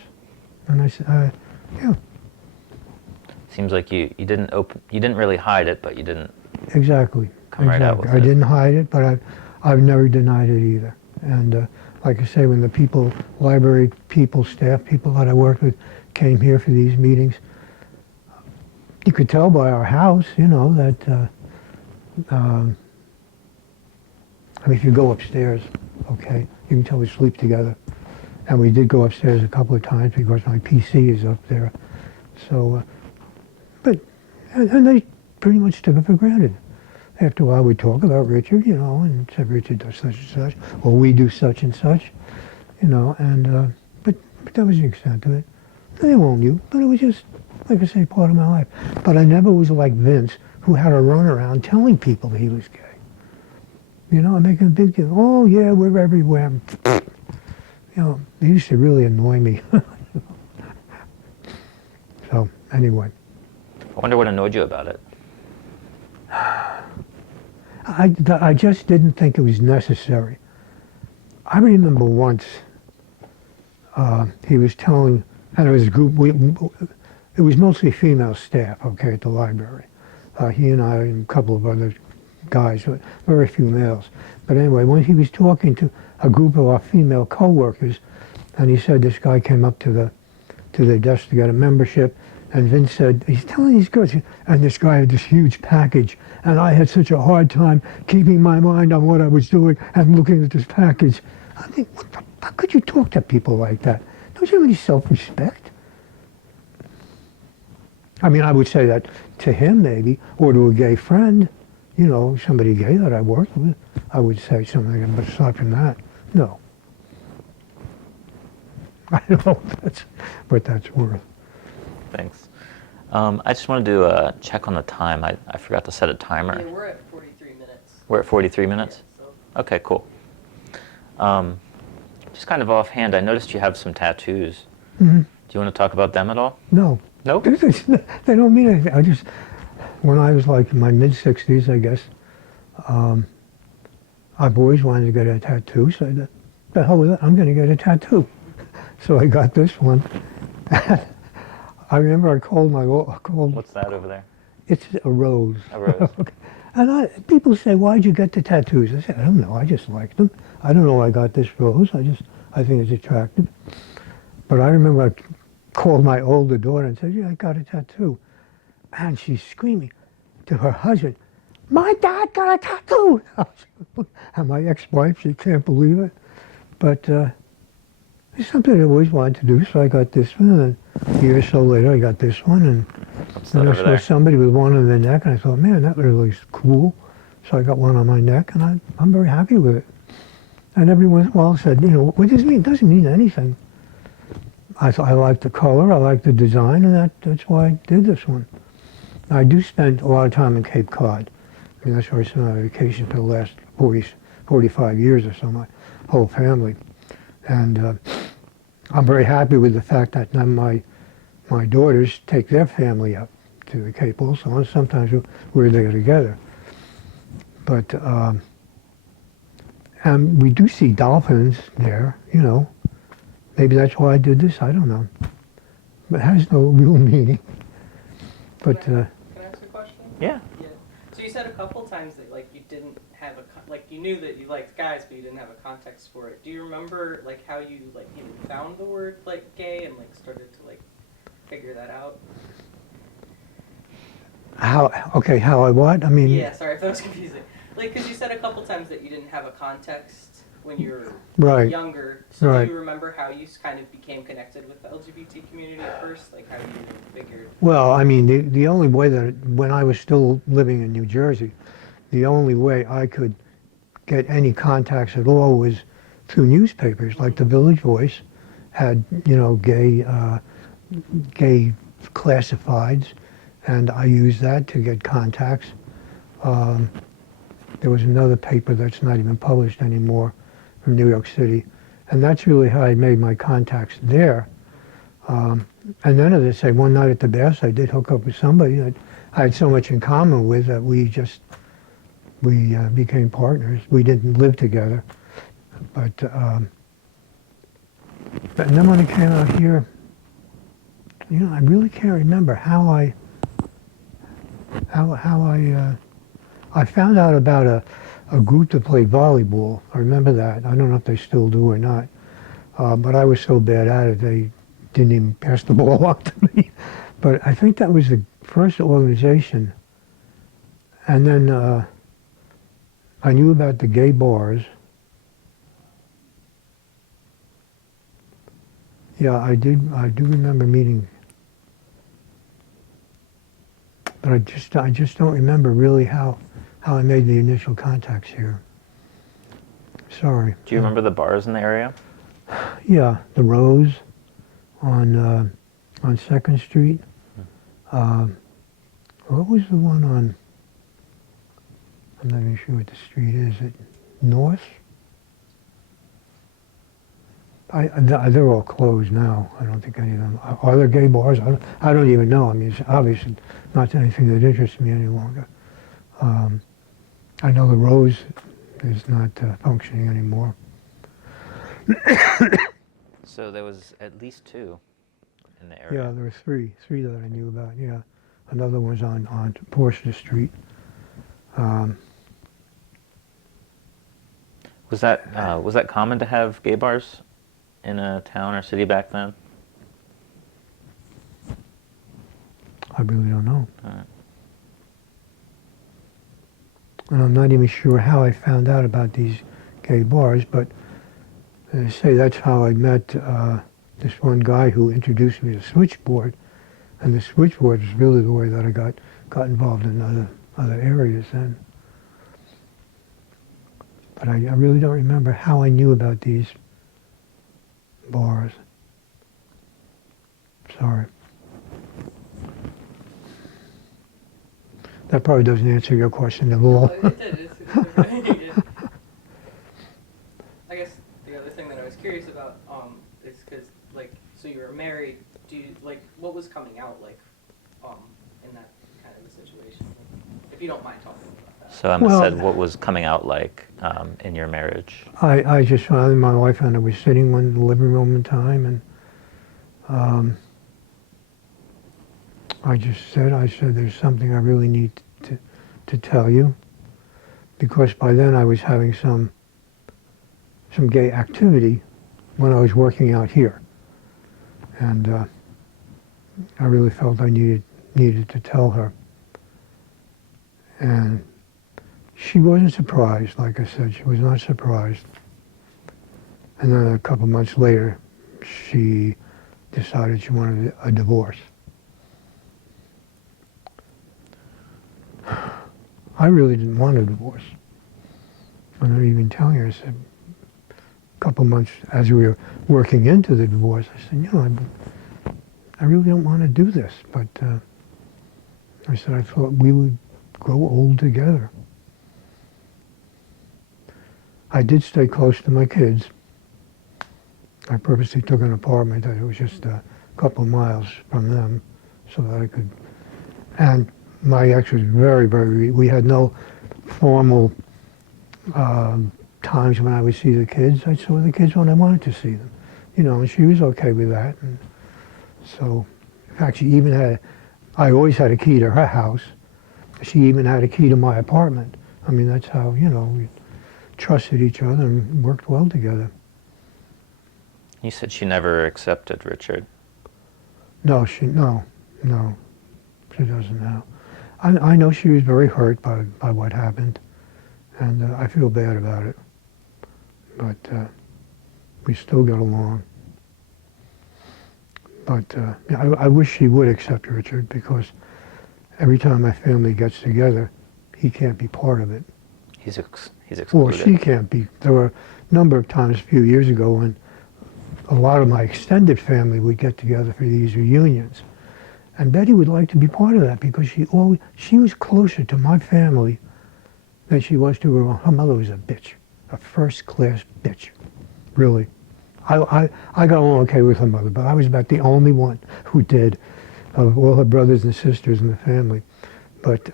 and I said, yeah, Seems like you didn't really hide it, but you didn't exactly, come right out with I it. didn't hide it, but I've never denied it either. And like I say, when the library people, staff people that I worked with came here for these meetings, you could tell by our house, that, if you go upstairs, okay, you can tell we sleep together. And we did go upstairs a couple of times because my PC is up there. So, and they pretty much took it for granted. After a while, we'd talk about Richard, and said Richard does such and such, or we do such and such, and but that was the extent of it. They won't you, but it was just, like I say, part of my life. But I never was like Vince, who had to run around telling people that he was gay. Making a big deal. Oh yeah, we're everywhere. It used to really annoy me. So anyway. I wonder what annoyed you about it. I just didn't think it was necessary. I remember once he was telling, and it was a group, it was mostly female staff, okay, at the library. He and I and a couple of other guys, but very few males. But anyway, when he was talking to a group of our female co-workers, and he said this guy came up to the desk to get a membership, and Vince said, he's telling these girls, and this guy had this huge package, and I had such a hard time keeping my mind on what I was doing and looking at this package. I think, how could you talk to people like that? Don't you have any self-respect? I mean, I would say that to him maybe, or to a gay friend, somebody gay that I worked with, I would say something, but aside from that, no. I don't know what that's worth. Thanks. I just wanted to check on the time. I forgot to set a timer. Yeah, we're at 43 minutes. We're at 43 minutes? Yeah, so. Okay, cool. Just kind of offhand, I noticed you have some tattoos. Mm-hmm. Do you want to talk about them at all? No. No? They don't mean anything. When I was like in my mid-60s, I guess, I've always wanted to get a tattoo, so the hell with it, I'm going to get a tattoo. So I got this one. I remember I called What's that over there? It's a rose. A rose. Okay. And people say, why'd you get the tattoos? I said, I don't know, I just liked them. I don't know why I got this rose, I think it's attractive. But I remember I called my older daughter and said, yeah, I got a tattoo. And she's screaming to her husband, my dad got a tattoo. And my ex-wife, she can't believe it. But it's something I always wanted to do, so I got this one. And a year or so later, I got this one. And What's then that I over saw there? somebody with one on their neck, and I thought, man, that really looks cool. So I got one on my neck, and I'm very happy with it. And every once in a while I said, what does it mean? It doesn't mean anything. I thought I like the color, I like the design, and that's why I did this one. I do spend a lot of time in Cape Cod. I mean, that's where I spent my vacation for the last 45 years or so, my whole family. And I'm very happy with the fact that now my daughters take their family up to the Cape also, and sometimes we're there together. But and we do see dolphins there, Maybe that's why I did this, I don't know. But it has no real meaning. But Can I ask a question? Yeah. Yeah. So you said a couple times that like you didn't have you knew that you liked guys, but you didn't have a context for it. Do you remember like how you like even found the word like gay and like started to like figure that out? how I what? I mean, Yeah, sorry if that was confusing. Like, because you said a couple times that you didn't have a context when you were Right. younger. So Right. do you remember how you kind of became connected with the LGBT community at first? Like how you figured? well, I mean, the only way that, when I was still living in New Jersey, the only way I could get any contacts at all was through newspapers, like the Village Voice had, gay classifieds, and I used that to get contacts. There was another paper that's not even published anymore from New York City, and that's really how I made my contacts there. And then, as I say, one night at the Bass, I did hook up with somebody that I had so much in common with that we became partners. We didn't live together, but and then when I came out here, I really can't remember how I found out about a group that played volleyball. I remember that. I don't know if they still do or not. But I was so bad at it, they didn't even pass the ball on to me. But I think that was the first organization. And then I knew about the gay bars. Yeah, I do remember meeting. But I just don't remember really how I made the initial contacts here. Sorry. Do you remember the bars in the area? Yeah, the Rose on 2nd Street. What was the one on? I'm not even sure what the street is. It North? They're all closed now. I don't think any of them are there gay bars. I don't even know. I mean, it's obviously not anything that interests me any longer. I know the Rose is not functioning anymore. So there was at least two in the area. Yeah, there were three that I knew about. Yeah, another one's on Portia Street. Was that common to have gay bars in a town or city back then? I really don't know. All right. And I'm not even sure how I found out about these gay bars, but as I say, that's how I met this one guy who introduced me to Switchboard, and the Switchboard is really the way that I got involved in other areas then. But I really don't remember how I knew about these bars. Sorry. That probably doesn't answer your question at all. It did. It's really good. I guess the other thing that I was curious about is because like so you were married. Do you like what was coming out like in that kind of a situation? If you don't mind talking about that. So Emma Well- said, what was coming out like in your marriage? I just found my wife and I was sitting in the living room one time, and I said, there's something I really need to tell you, because by then I was having some gay activity when I was working out here, and I really felt I needed to tell her. And She wasn't surprised, like I said, she was not surprised. And then a couple months later, she decided she wanted a divorce. I really didn't want a divorce. I'm not even telling her. I said, a couple months as we were working into the divorce, I said, you know, I really don't want to do this. But I said, I thought we would grow old together. I did stay close to my kids. I purposely took an apartment that was just a couple of miles from them so that I could, and my ex was very, very, we had no formal times when I would see the kids. I saw the kids when I wanted to see them, you know, and she was okay with that. And so, in fact, she even had, I always had a key to her house. She even had a key to my apartment. I mean, that's how, you know, we trusted each other and worked well together. You said she never accepted Richard. No, she doesn't now. I know she was very hurt by what happened, and I feel bad about it. But we still get along. But yeah, I wish she would accept Richard, because every time my family gets together, he can't be part of it. He's excluded. Or she can't be. There were a number of times a few years ago when a lot of my extended family would get together for these reunions. And Betty would like to be part of that, because she was closer to my family than she was to her own. Her mother was a bitch, a first-class bitch, really. I got along okay with her mother, but I was about the only one who did, of all her brothers and sisters in the family. But,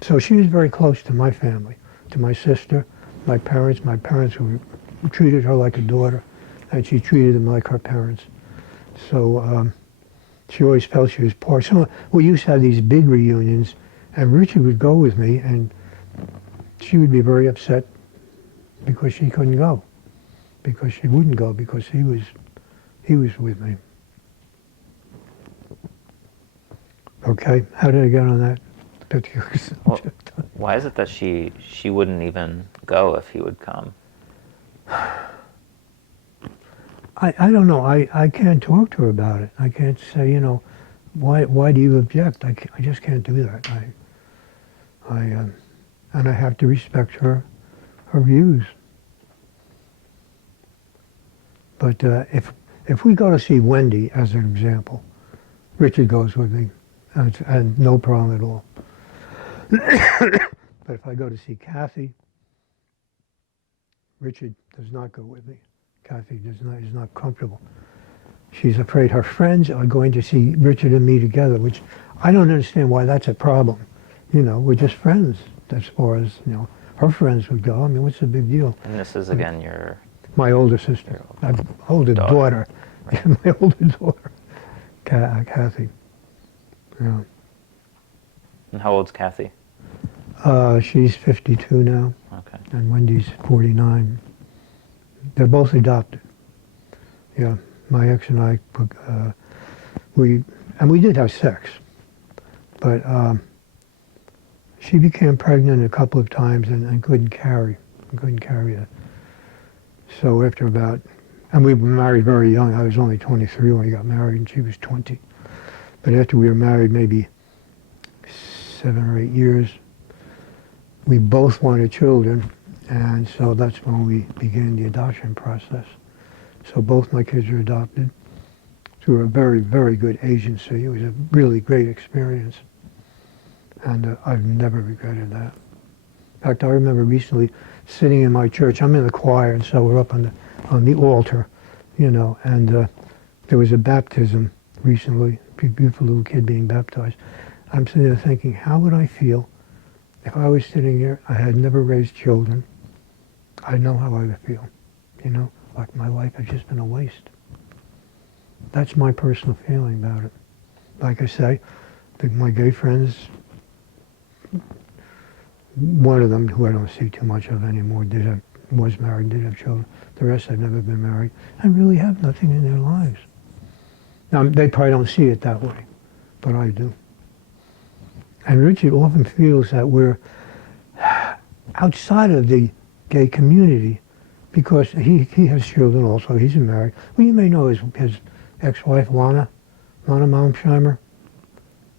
so she was very close to my family, to my sister, my parents. My parents who treated her like a daughter, and she treated them like her parents. So she always felt she was part. So we used to have these big reunions, and Richard would go with me, and she would be very upset because she couldn't go, because she wouldn't go, because he was with me. Okay, how did I get on that particular subject? Well, why is it that she wouldn't even go if he would come? I don't know. I can't talk to her about it. I can't say, you know, why do you object? I just can't do that. And I have to respect her views. But if we go to see Wendy, as an example, Richard goes with me, and no problem at all. But if I go to see Kathy, Richard does not go with me. Kathy is not comfortable. She's afraid her friends are going to see Richard and me together, which I don't understand why that's a problem. You know, we're just friends as far as, you know, her friends would go. I mean, what's the big deal? And this is, again, my older sister. My older daughter. Right. My older daughter, Kathy. Yeah. And how old's Kathy? She's 52 now, Okay. and Wendy's 49. They're both adopted. Yeah, my ex and I, we did have sex, but she became pregnant a couple of times and couldn't carry it. So after and we were married very young. I was only 23 when we got married, and she was 20. But after we were married maybe 7 or 8 years, we both wanted children, and so that's when we began the adoption process. So both my kids are adopted through a very, very good agency. It was a really great experience, and I've never regretted that. In fact, I remember recently sitting in my church. I'm in the choir, and so we're up on the altar, you know, and there was a baptism recently, a beautiful little kid being baptized. I'm sitting there thinking, how would I feel if I was sitting here? I had never raised children. I know how I would feel, you know, like my life has just been a waste. That's my personal feeling about it. Like I say, my gay friends, one of them, who I don't see too much of anymore, was married, did have children. The rest have never been married and really have nothing in their lives. Now, they probably don't see it that way, but I do. And Richard often feels that outside of the gay community, because he has children also. He's married. Well, you may know his ex-wife, Lana Malmsheimer.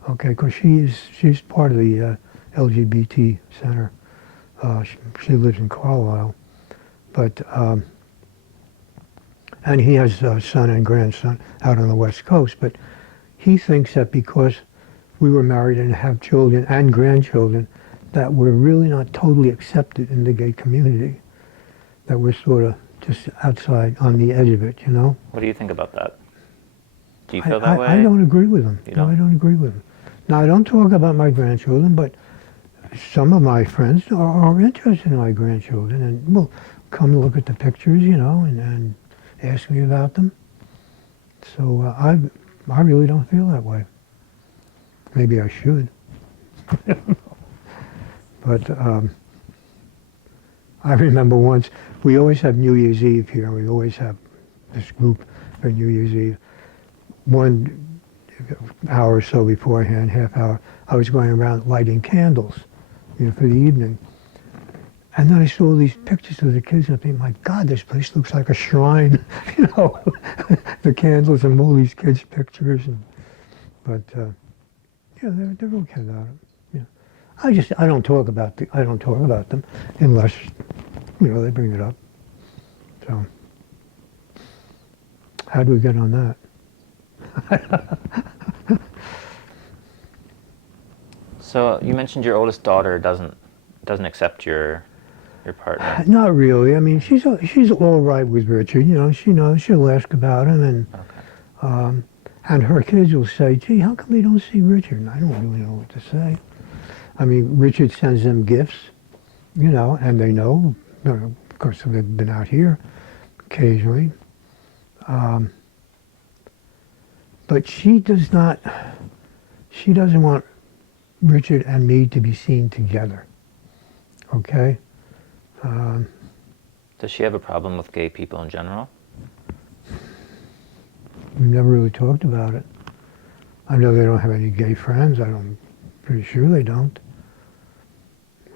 Okay, because she's part of the LGBT center. She lives in Carlisle. But, and he has a son and grandson out on the West Coast. But he thinks that because we were married and have children and grandchildren, that we're really not totally accepted in the gay community, that we're sort of just outside on the edge of it, you know? What do you think about that? Do you feel that way? I don't agree with him. You No, don't? I don't agree with him. Now, I don't talk about my grandchildren, but some of my friends are interested in my grandchildren and will come look at the pictures, you know, and ask me about them. So I really don't feel that way. Maybe I should. But I remember once, we always have New Year's Eve here. We always have this group for New Year's Eve. 1 hour or so beforehand, half hour, I was going around lighting candles, you know, for the evening. And then I saw all these pictures of the kids, and I think, my God, this place looks like a shrine, you know, the candles and all these kids' pictures. But yeah, they're okay about it. Yeah, I don't talk about them unless, you know, they bring it up. So, how do we get on that? So you mentioned your oldest daughter doesn't accept your partner. Not really. I mean, she's all right with Richard. You know, she knows. She'll ask about him, and her kids will say, "Gee, how come we don't see Richard?" And I don't really know what to say. I mean, Richard sends them gifts, you know, and they know. You know, of course, they've been out here occasionally. But she doesn't want Richard and me to be seen together, okay? Does she have a problem with gay people in general? We've never really talked about it. I know they don't have any gay friends. Pretty sure they don't.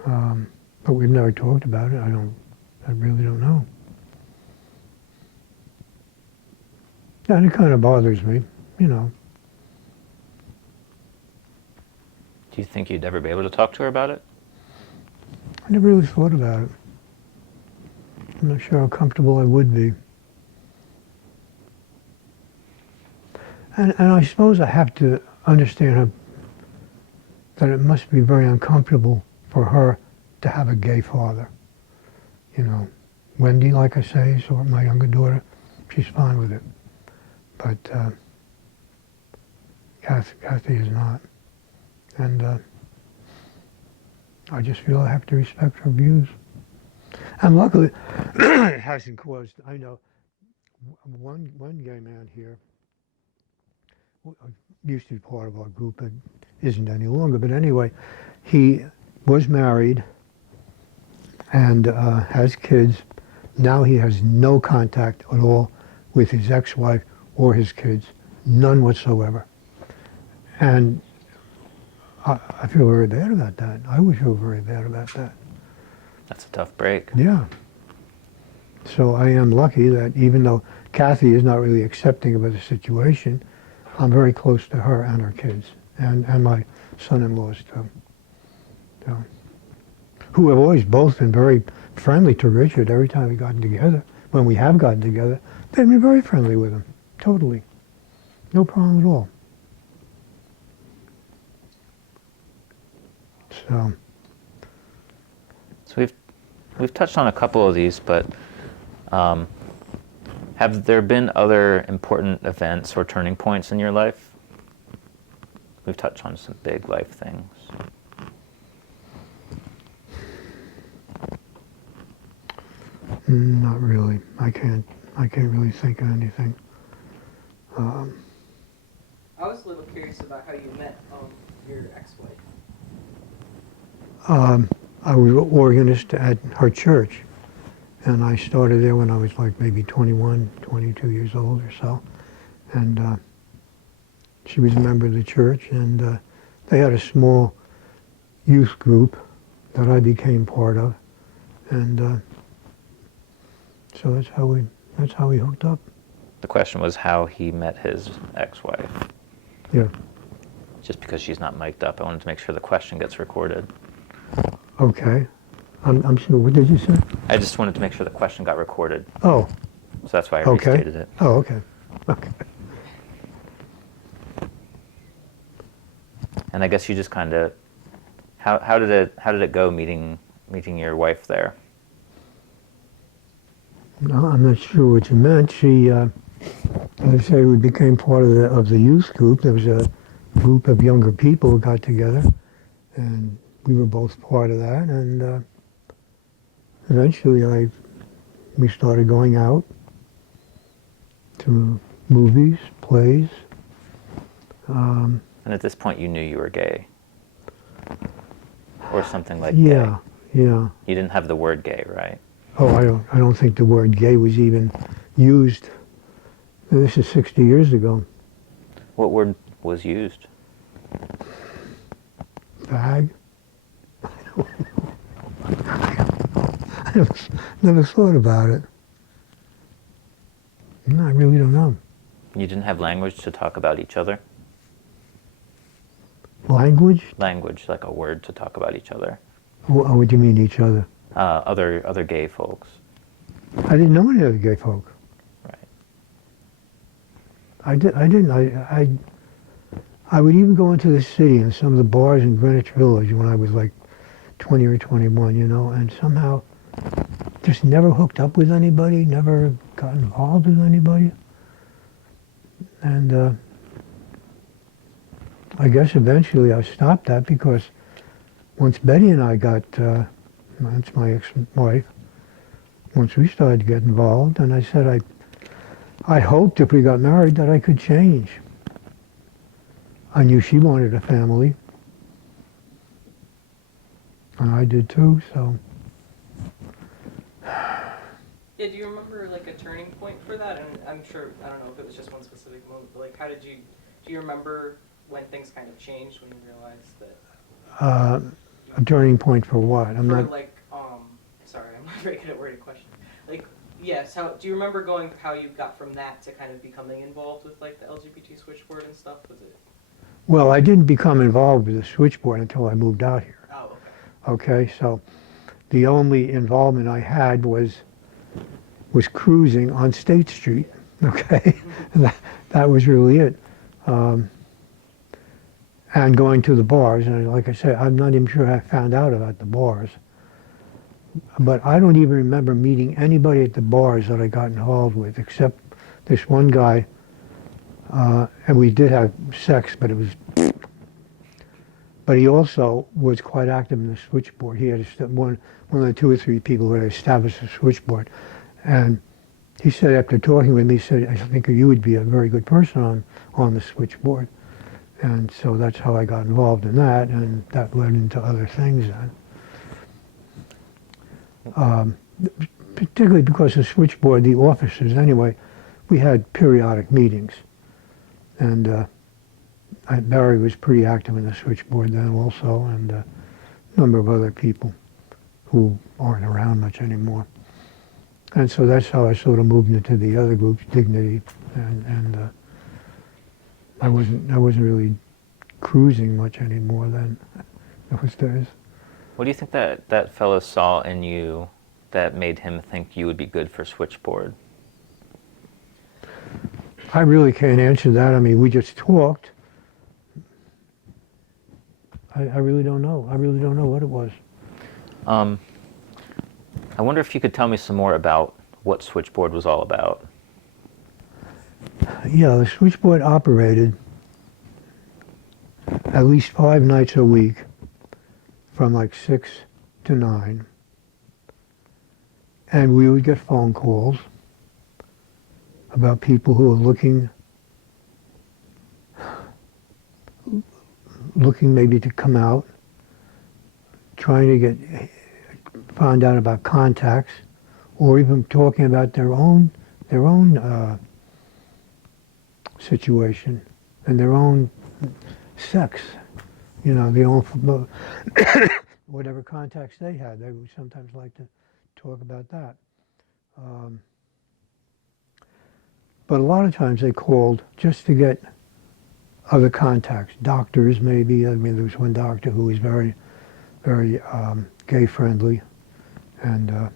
But we've never talked about it. I really don't know. And it kind of bothers me, you know. Do you think you'd ever be able to talk to her about it? I never really thought about it. I'm not sure how comfortable I would be. And I suppose I have to understand her, that it must be very uncomfortable for her to have a gay father. You know, Wendy, like I say, or my younger daughter, she's fine with it. But Kathy is not. And I just feel I have to respect her views. And luckily, it hasn't caused, I know, one gay man here, used to be part of our group, but isn't any longer. But anyway, he was married and has kids. Now he has no contact at all with his ex-wife or his kids, none whatsoever. And I feel very bad about that. I would feel very bad about that. That's a tough break. Yeah. So I am lucky that even though Kathy is not really accepting of the situation, I'm very close to her and her kids, and my son-in-laws too. So, who have always both been very friendly to Richard every time we've gotten together. When we have gotten together, they've been very friendly with him, totally. No problem at all. So we've touched on a couple of these, but have there been other important events or turning points in your life? We've touched on some big life things. Not really. I can't really think of anything. I was a little curious about how you met your ex-wife. I was an organist at her church, and I started there when I was like maybe 21, 22 years old or so. And she was a member of the church, and they had a small youth group that I became part of. and so that's how we hooked up. The question was how he met his ex-wife. Yeah. Just because she's not mic'd up, I wanted to make sure the question gets recorded. Okay. I'm sure. What did you say? I just wanted to make sure the question got recorded, Oh. so that's why I Okay. restated it. Oh. Okay. Okay. And I guess you just kind of, how did it go meeting your wife there? No, I'm not sure what you meant. She, as I say, we became part of the youth group. There was a group of younger people who got together, and we were both part of that. And eventually, we started going out to movies, plays. And at this point, you knew you were gay, or something like Yeah, gay. yeah. You didn't have the word gay, right? Oh, I don't think the word gay was even used. This is 60 years ago. What word was used? Fag? I never thought about it. No, I really don't know. You didn't have language to talk about each other? Language? Language, like a word to talk about each other. What do you mean each other? Other gay folks. I didn't know any other gay folk. Right. I didn't. I would even go into the city and some of the bars in Greenwich Village when I was like 20 or 21, you know, and somehow just never hooked up with anybody, never got involved with anybody. And I guess eventually I stopped that because once Betty and I got, that's my ex-wife, once we started to get involved, and I said I hoped if we got married that I could change. I knew she wanted a family, and I did too, so. Yeah, do you remember like a turning point for that? And I'm sure, I don't know if it was just one specific moment, but like do you remember when things kind of changed, when you realized that? A turning point for what? Sorry, I'm not very good at wording questions. Like, yes, do you remember how you got from that to kind of becoming involved with like the LGBT switchboard and stuff? Was it? Well, I didn't become involved with the switchboard until I moved out here. Oh, okay. Okay, so the only involvement I had was cruising on State Street. Okay, and that was really it. And going to the bars, and like I said, I'm not even sure I found out about the bars. But I don't even remember meeting anybody at the bars that I got involved with, except this one guy, and we did have sex, but it was. But he also was quite active in the switchboard. He had one of the 2 or 3 people who had established the switchboard, and he said after talking with me, he said, "I think you would be a very good person on the switchboard." And so that's how I got involved in that, and that led into other things then. Particularly because the switchboard, the officers anyway, we had periodic meetings. And Barry was pretty active in the switchboard then also, and a number of other people who aren't around much anymore. And so that's how I sort of moved into the other group's Dignity, and I wasn't really cruising much anymore then, those days. What do you think that fellow saw in you that made him think you would be good for switchboard? I really can't answer that. I mean, we just talked. I really don't know. I really don't know what it was. I wonder if you could tell me some more about what switchboard was all about. Yeah, the switchboard operated at least 5 nights a week from like 6 to 9. And we would get phone calls about people who were looking maybe to come out, trying to find out about contacts, or even talking about their own situation and their own sex, you know, whatever contacts they had. They would sometimes like to talk about that. But a lot of times they called just to get other contacts, doctors maybe. I mean, there was one doctor who was very, very gay friendly, and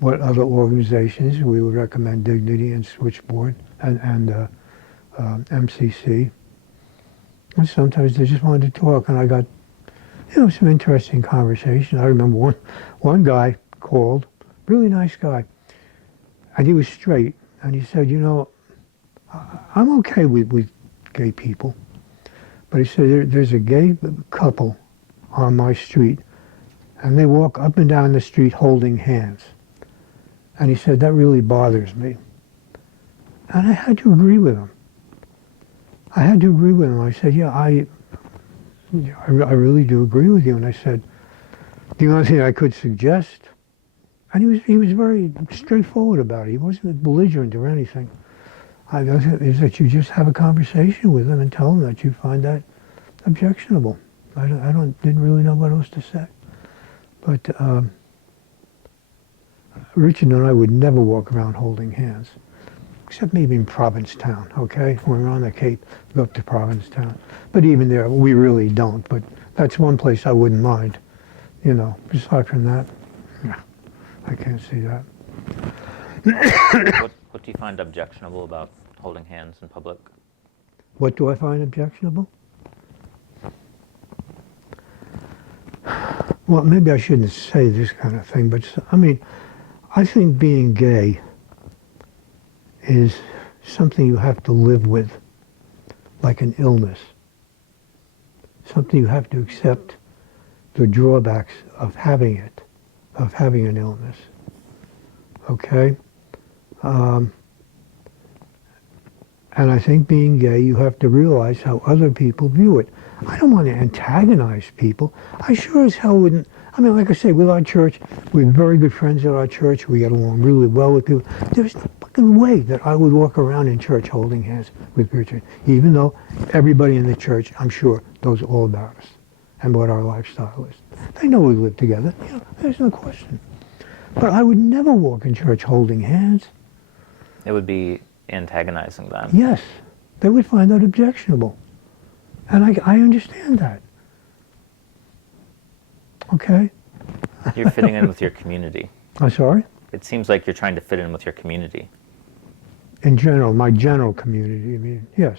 what other organizations we would recommend: Dignity and Switchboard and MCC. And sometimes they just wanted to talk, and I got, some interesting conversation. I remember one guy called, really nice guy, and he was straight, and he said, I'm okay with gay people, but he said there's a gay couple on my street, and they walk up and down the street holding hands, and he said that really bothers me, and I had to agree with him. I said, yeah, I really do agree with you. And I said, the only thing I could suggest, and he was very straightforward about it. He wasn't belligerent or anything. Is that you just have a conversation with them and tell them that you find that objectionable. I didn't really know what else to say. But Richard and I would never walk around holding hands. Except maybe in Provincetown, okay? When we're on the Cape, we go up to Provincetown. But even there, we really don't. But that's one place I wouldn't mind. Aside from that, yeah, I can't see that. What do you find objectionable about holding hands in public? What do I find objectionable? Well, maybe I shouldn't say this kind of thing, but I think being gay is something you have to live with, like an illness. Something you have to accept the drawbacks of having it, of having an illness. Okay? And I think being gay, you have to realize how other people view it. I don't want to antagonize people. I sure as hell wouldn't. Like I say, with our church, we're very good friends at our church. We get along really well with people. There's no fucking way that I would walk around in church holding hands with Richard, even though everybody in the church, I'm sure, knows all about us and what our lifestyle is. They know we live together. There's no question. But I would never walk in church holding hands. It would be antagonizing them. Yes, they would find that objectionable. And I understand that. Okay? You're fitting in with your community. I'm sorry? It seems like you're trying to fit in with your community. In general, my general community, yes.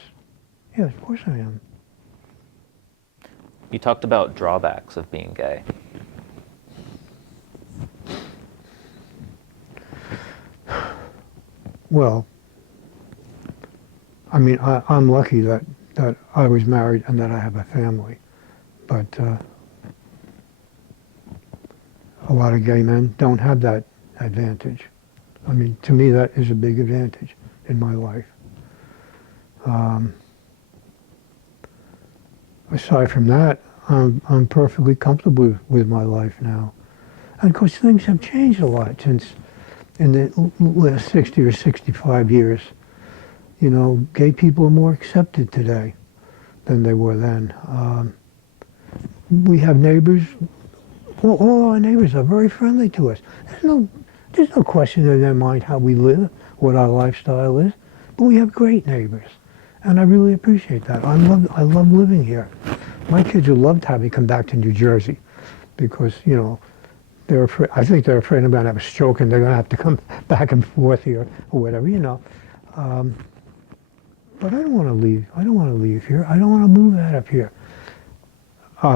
Yes, of course I am. You talked about drawbacks of being gay. Well, I'm lucky that I was married and that I have a family. But a lot of gay men don't have that advantage. To me, that is a big advantage in my life. Aside from that, I'm perfectly comfortable with my life now. And of course, things have changed a lot since in the last 60 or 65 years. Gay people are more accepted today than they were then. We have neighbors. All our neighbors are very friendly to us. There's no question in their mind how we live, what our lifestyle is. But we have great neighbors, and I really appreciate that. I love living here. My kids would love to have me come back to New Jersey, because they're afraid. I think they're afraid I'm going to have a stroke and they're going to have to come back and forth here or whatever. But I don't want to leave. I don't want to leave here. I don't want to move out of here.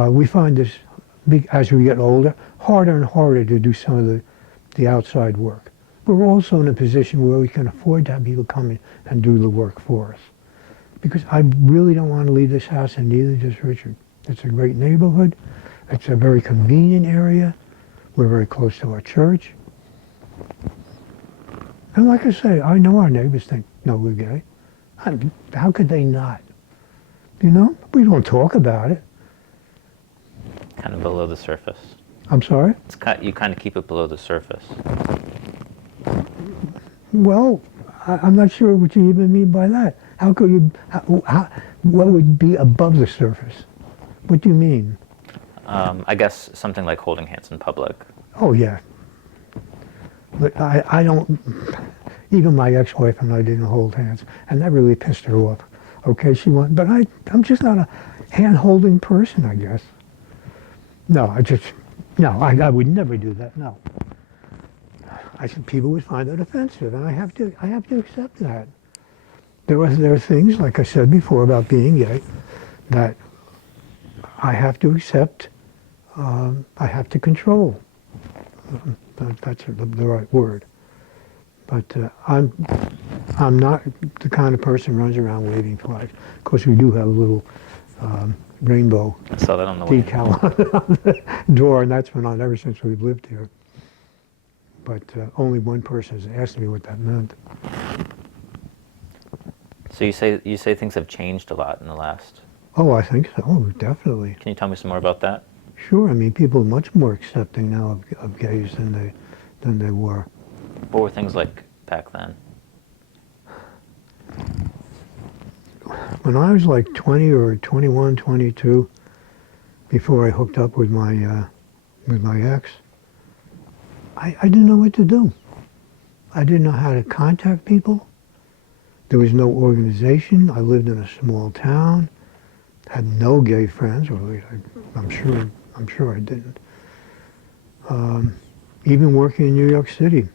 We find this, as we get older, harder and harder to do some of the outside work. But we're also in a position where we can afford to have people come in and do the work for us. Because I really don't want to leave this house, and neither does Richard. It's a great neighborhood. It's a very convenient area. We're very close to our church. And like I say, I know our neighbors think, no, we're gay. How could they not? We don't talk about it. Kind of below the surface. I'm sorry? You kind of keep it below the surface. Well, I'm not sure what you even mean by that. How could you, what would be above the surface? What do you mean? I guess something like holding hands in public. Oh yeah. But I don't, even my ex-wife and I didn't hold hands, and that really pissed her off. Okay, she wanted, but I'm just not a hand-holding person, I guess. No, I would never do that, no. I said people would find that offensive, and I have to accept that. There are things, like I said before, about being gay, that I have to accept, I have to control. That's the right word. But I'm not the kind of person who runs around waving flags. Of course, we do have a little rainbow I saw that on the way. decal on the door, and that's been on ever since we've lived here. But only one person has asked me what that meant. So you say things have changed a lot in the last. Oh, I think so. Oh, definitely. Can you tell me some more about that? Sure. I mean, people are much more accepting now of gays than they were. What were things like back then? When I was like 20 or 21, 22, before I hooked up with my ex, I didn't know what to do. I didn't know how to contact people. There was no organization. I lived in a small town, had no gay friends, or at least I'm sure I didn't. Even working in New York City,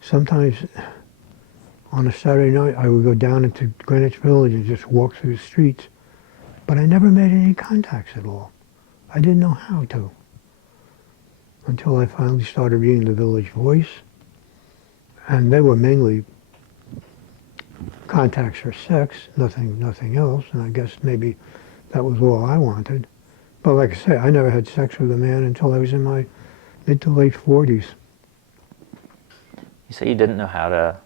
sometimes on a Saturday night I would go down into Greenwich Village and just walk through the streets, but I never made any contacts at all. I didn't know how to, until I finally started reading the Village Voice, and they were mainly contacts for sex, nothing else, and I guess maybe that was all I wanted. But like I say, I never had sex with a man until I was in my mid to late 40s. You say you didn't know how to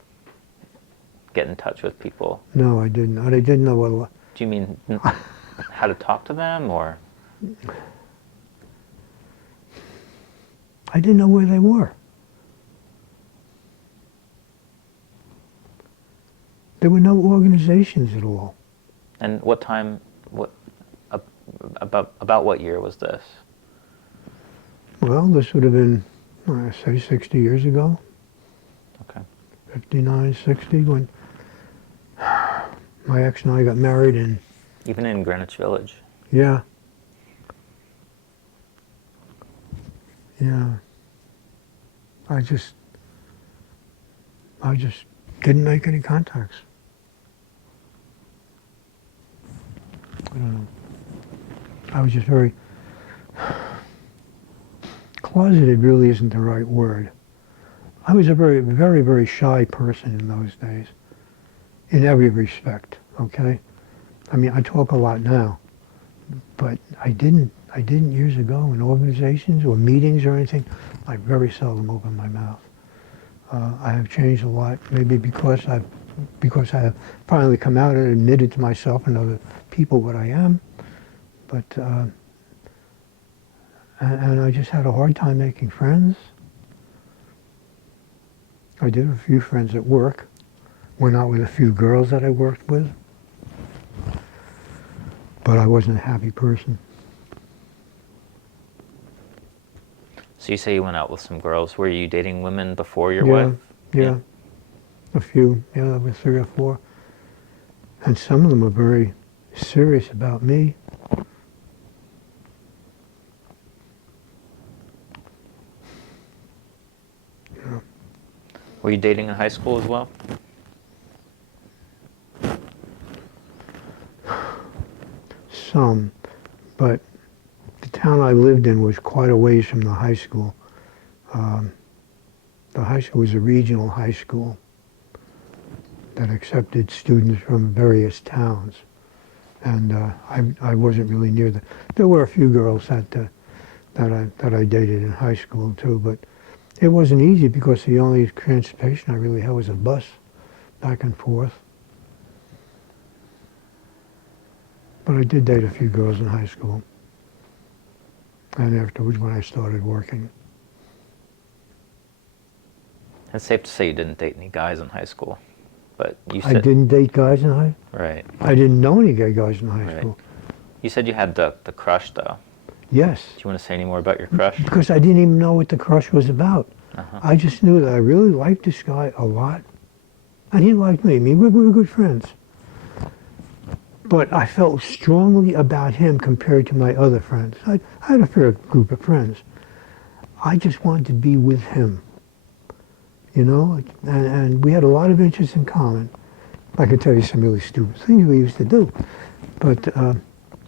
get in touch with people. No, I didn't. I didn't know what. Do you mean how to talk to them, or? I didn't know where they were. There were no organizations at all. And what time? What about what year was this? Well, this would have been, I say, 60 years ago. Okay. 59, 60, when my ex and I got married, and Even in Greenwich Village. yeah. I just didn't make any contacts. I don't know. I was just very closeted. Really isn't the right word. I was a very, very, very shy person in those days, in every respect. Okay, I mean, I talk a lot now, but I didn't years ago in organizations or meetings or anything. I very seldom open my mouth. I have changed a lot, maybe because I have finally come out and admitted to myself and other people what I am. But and I just had a hard time making friends. I did have a few friends at work. Went out with a few girls that I worked with. But I wasn't a happy person. So you say you went out with some girls. Were you dating women before your Yeah, wife? yeah. A few, yeah, there were 3 or 4. And some of them were very serious about me. Yeah. Were you dating in high school as well? Some, but the town I lived in was quite a ways from the high school. The high school was a regional high school that accepted students from various towns, and I wasn't really near the. There were a few girls that I dated in high school too, but it wasn't easy because the only transportation I really had was a bus back and forth. But I did date a few girls in high school, and afterwards when I started working. It's safe to say you didn't date any guys in high school, but you I said didn't date guys in high. right. I didn't know any gay guys in high Right. school. You said you had the crush, though. Yes, Do you want to say any more about your crush? because I didn't even know what the crush was about. Uh-huh. I just knew that I really liked this guy a lot, and he liked me. I mean, we were good friends. But I felt strongly about him compared to my other friends. I had a fair group of friends. I just wanted to be with him, you know, and we had a lot of interests in common. I could tell you some really stupid things we used to do, but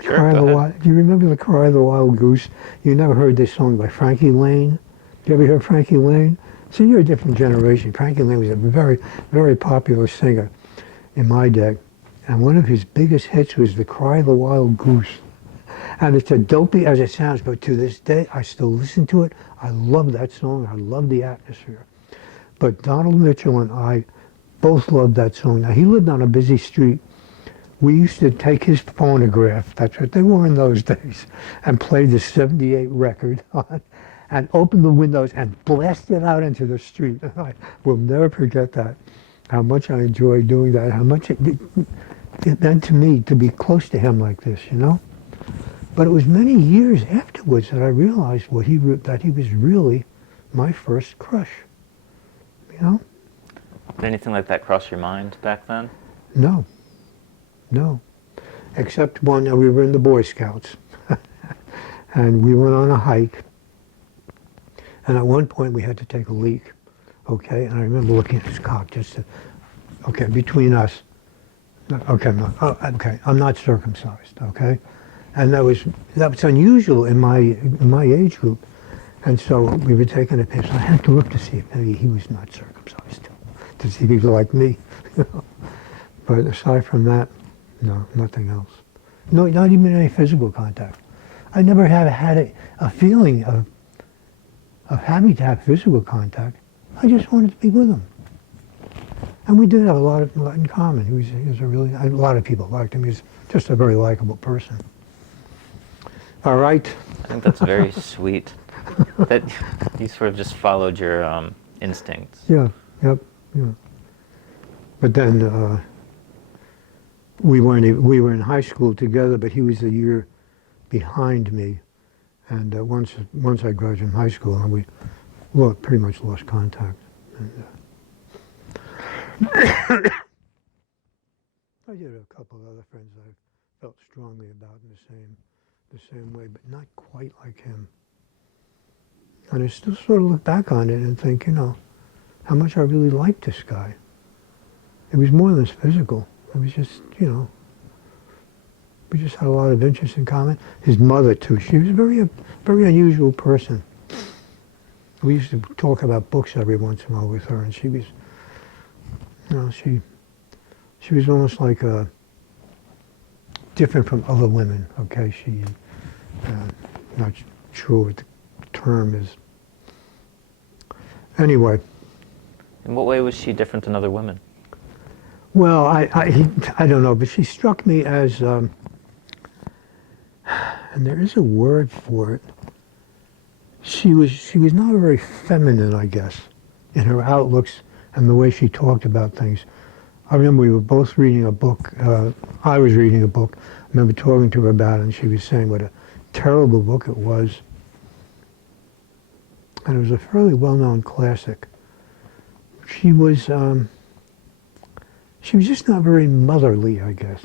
Sure, Cry of go the ahead. Wild, do you remember the Cry of the Wild Goose? You never heard this song by Frankie Lane? You ever heard Frankie Lane? So you're a different generation. Frankie Lane was a very, very popular singer in my day. And one of his biggest hits was the Cry of the Wild Goose. And it's as dopey as it sounds, but to this day, I still listen to it. I love that song. I love the atmosphere. But Donald Mitchell and I both loved that song. Now, he lived on a busy street. We used to take his phonograph, that's what they were in those days, and play the 78 record on, and open the windows and blast it out into the street. I will never forget that, how much I enjoyed doing that, how much it meant to me to be close to him like this, you know? But it was many years afterwards that I realized that he was really my first crush, you know? Did anything like that cross your mind back then? No. No, except one, we were in the Boy Scouts, and we went on a hike, and at one point we had to take a leak, okay, and I remember looking at his cock just to, okay, between us, okay, okay, I'm not circumcised, okay, and that was unusual in my age group, and so we were taking a piss, and I had to look to see if maybe he was not circumcised, to see if he was like me, but aside from that, no, nothing else. No, not even any physical contact. I never have had a feeling of having to have physical contact. I just wanted to be with him. And we did have a lot in common. He was a lot of people liked him. He was just a very likable person. All right. I think that's very sweet. That you sort of just followed your instincts. Yeah, yeah. But then we were in high school together, but he was a year behind me. And once I graduated from high school, and we pretty much lost contact. And, I did have a couple of other friends I felt strongly about in the same way, but not quite like him. And I still sort of look back on it and think, you know, how much I really liked this guy. It was more than physical. It was just, you know, we just had a lot of interest in common. His mother, too, she was a very unusual person. We used to talk about books every once in a while with her, and she was, you know, she was almost like different from other women, okay? She, not sure what the term is. Anyway. In what way was she different than other women? Well, I don't know, but she struck me as, and there is a word for it. She was not very feminine, I guess, in her outlooks and the way she talked about things. I remember we were both reading a book. I was reading a book. I remember talking to her about it, and she was saying what a terrible book it was. And it was a fairly well-known classic. She was just not very motherly, I guess.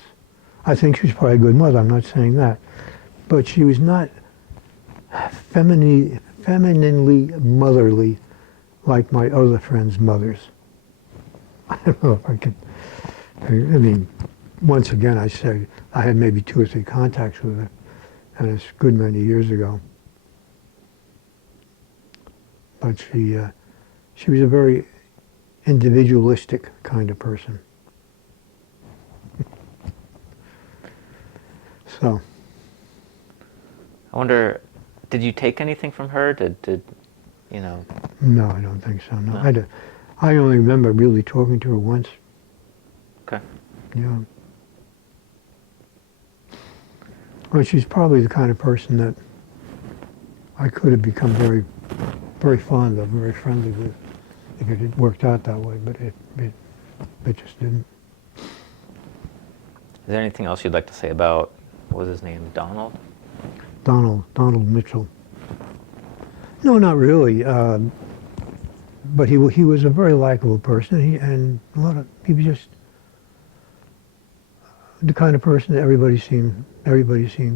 I think she was probably a good mother, I'm not saying that. But she was not femininely motherly like my other friends' mothers. I don't know if I can, I mean, once again, I say I had maybe 2 or 3 contacts with her, and it's a good many years ago. But she was a very individualistic kind of person. So. I wonder, did you take anything from her? Did you know? No, I don't think so. No, No? I only remember really talking to her once. Okay. Yeah. Well, she's probably the kind of person that I could have become very, very fond of, very friendly with, if it had worked out that way. But it just didn't. Is there anything else you'd like to say about what was his name? Donald? Donald Mitchell. No, not really. But he was a very likable person, and he was just the kind of person that everybody seemed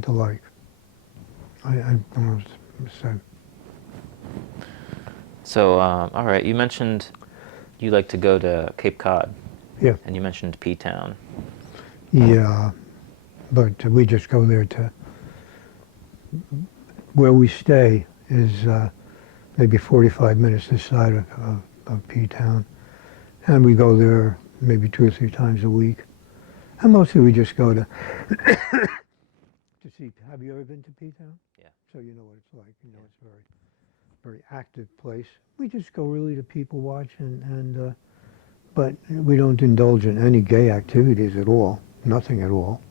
to like. I don't know what to say. So, all right, you mentioned you like to go to Cape Cod. Yeah. And you mentioned P-Town. Yeah, but we just go there to where we stay is maybe 45 minutes this side of P-Town, and we go there maybe 2 or 3 times a week, and mostly we just go to see. Have you ever been to P-Town? Yeah. So you know what it's like. You know, it's a very active place. We just go really to people watch, and but we don't indulge in any gay activities at all, nothing at all.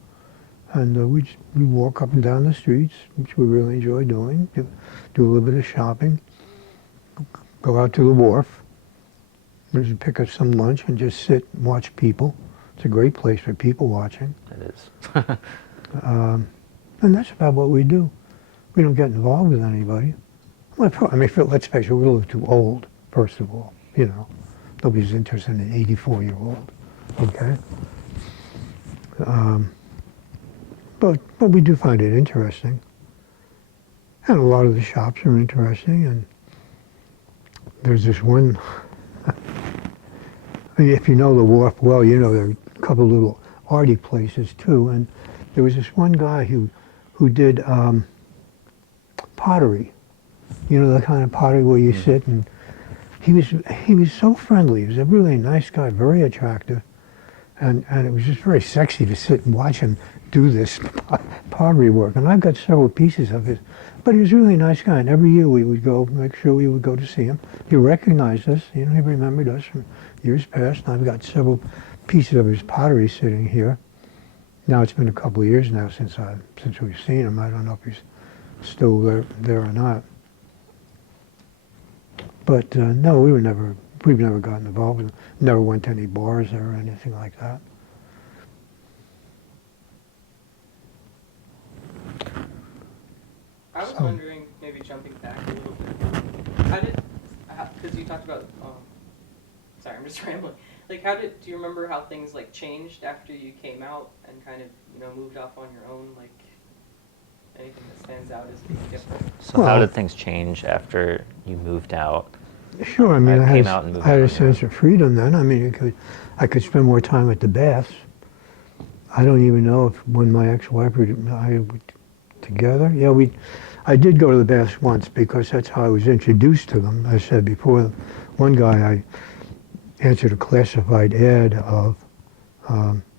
And we walk up and down the streets, which we really enjoy doing, do a little bit of shopping, go out to the wharf, just pick up some lunch and just sit and watch people. It's a great place for people watching. It is. And that's about what we do. We don't get involved with anybody. Well, I mean, let's face it, we're a little too old, first of all, you know. Nobody's interested in an 84-year-old, okay? But we do find it interesting. And a lot of the shops are interesting, and there's this one, I mean, if you know the wharf well, you know there are a couple of little arty places too, and there was this one guy who did pottery. You know, the kind of pottery where you sit, and he was so friendly. He was a really nice guy, very attractive, and it was just very sexy to sit and watch him do this pottery work. And I've got several pieces of his, but he was a really nice guy. And every year we would go, make sure we would go to see him. He recognized us. You know, he remembered us from years past. And I've got several pieces of his pottery sitting here. Now it's been a couple of years now since we've seen him. I don't know if he's still there or not. But no, we've never gotten involved with him. Never went to any bars or anything like that. I was wondering, maybe jumping back a little bit, because you talked about, sorry, I'm just rambling. Like, do you remember how things like changed after you came out and kind of, you know, moved off on your own? Like, anything that stands out as being different? So how did things change after you moved out? Sure, I mean, I had a sense of of freedom then. I mean, I could spend more time at the baths. I don't even know if when my ex-wife and I were together. Yeah, I did go to the baths once because that's how I was introduced to them. I said before, one guy I answered a classified ad of,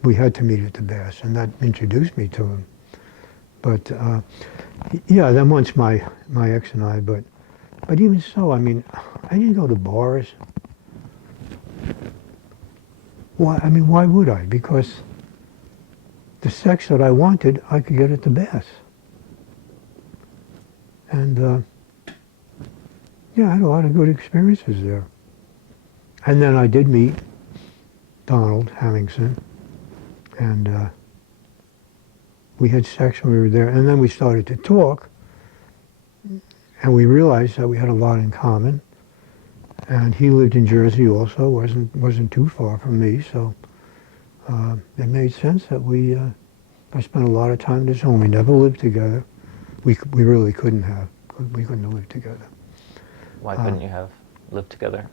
we had to meet at the baths, and that introduced me to him. But yeah, then once my ex and I, but even so, I mean, I didn't go to bars. Why? I mean, why would I? Because the sex that I wanted, I could get at the baths. And yeah, I had a lot of good experiences there. And then I did meet Donald Hamilton, and we had sex when we were there. And then we started to talk, and we realized that we had a lot in common. And he lived in Jersey also, wasn't too far from me, so it made sense that I spent a lot of time at his home. We never lived together. We really couldn't have. We couldn't have lived together. Why couldn't you have lived together?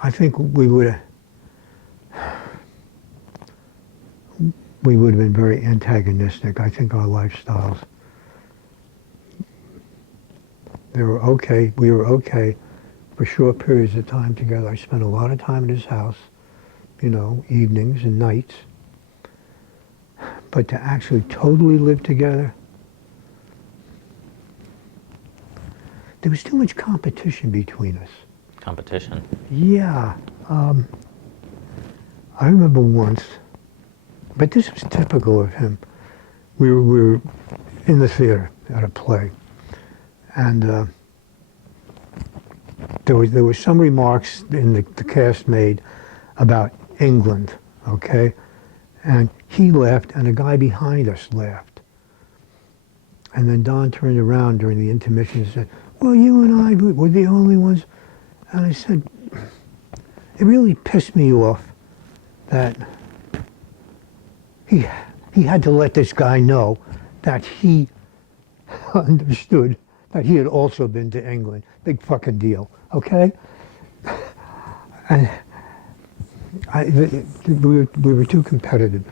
I think we would have been very antagonistic. I think our lifestyles, we were okay for short periods of time together. I spent a lot of time at his house, you know, evenings and nights. But to actually totally live together, there was too much competition between us. Competition? Yeah. I remember once, but this was typical of him. We were in the theater at a play, and there was some remarks in the cast made about England, okay? And he left, and a guy behind us left. And then Don turned around during the intermission and said, well, you and I were the only ones. And I said, it really pissed me off that he had to let this guy know that he understood that he had also been to England. Big fucking deal, okay? And we were too competitive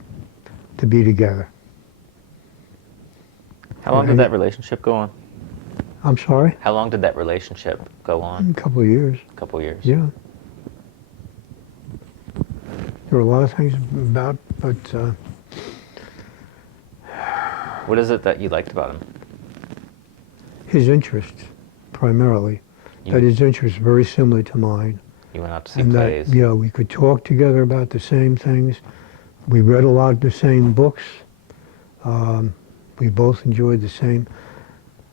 to be together. How long did that relationship go on? I'm sorry? How long did that relationship go on? A couple of years. A couple years. Yeah. There were a lot of things about, but What is it that you liked about him? his interests, primarily. That his interests were very similar to mine. You went out to see And plays. that, yeah, we could talk together about the same things. We read a lot of the same books. We both enjoyed the same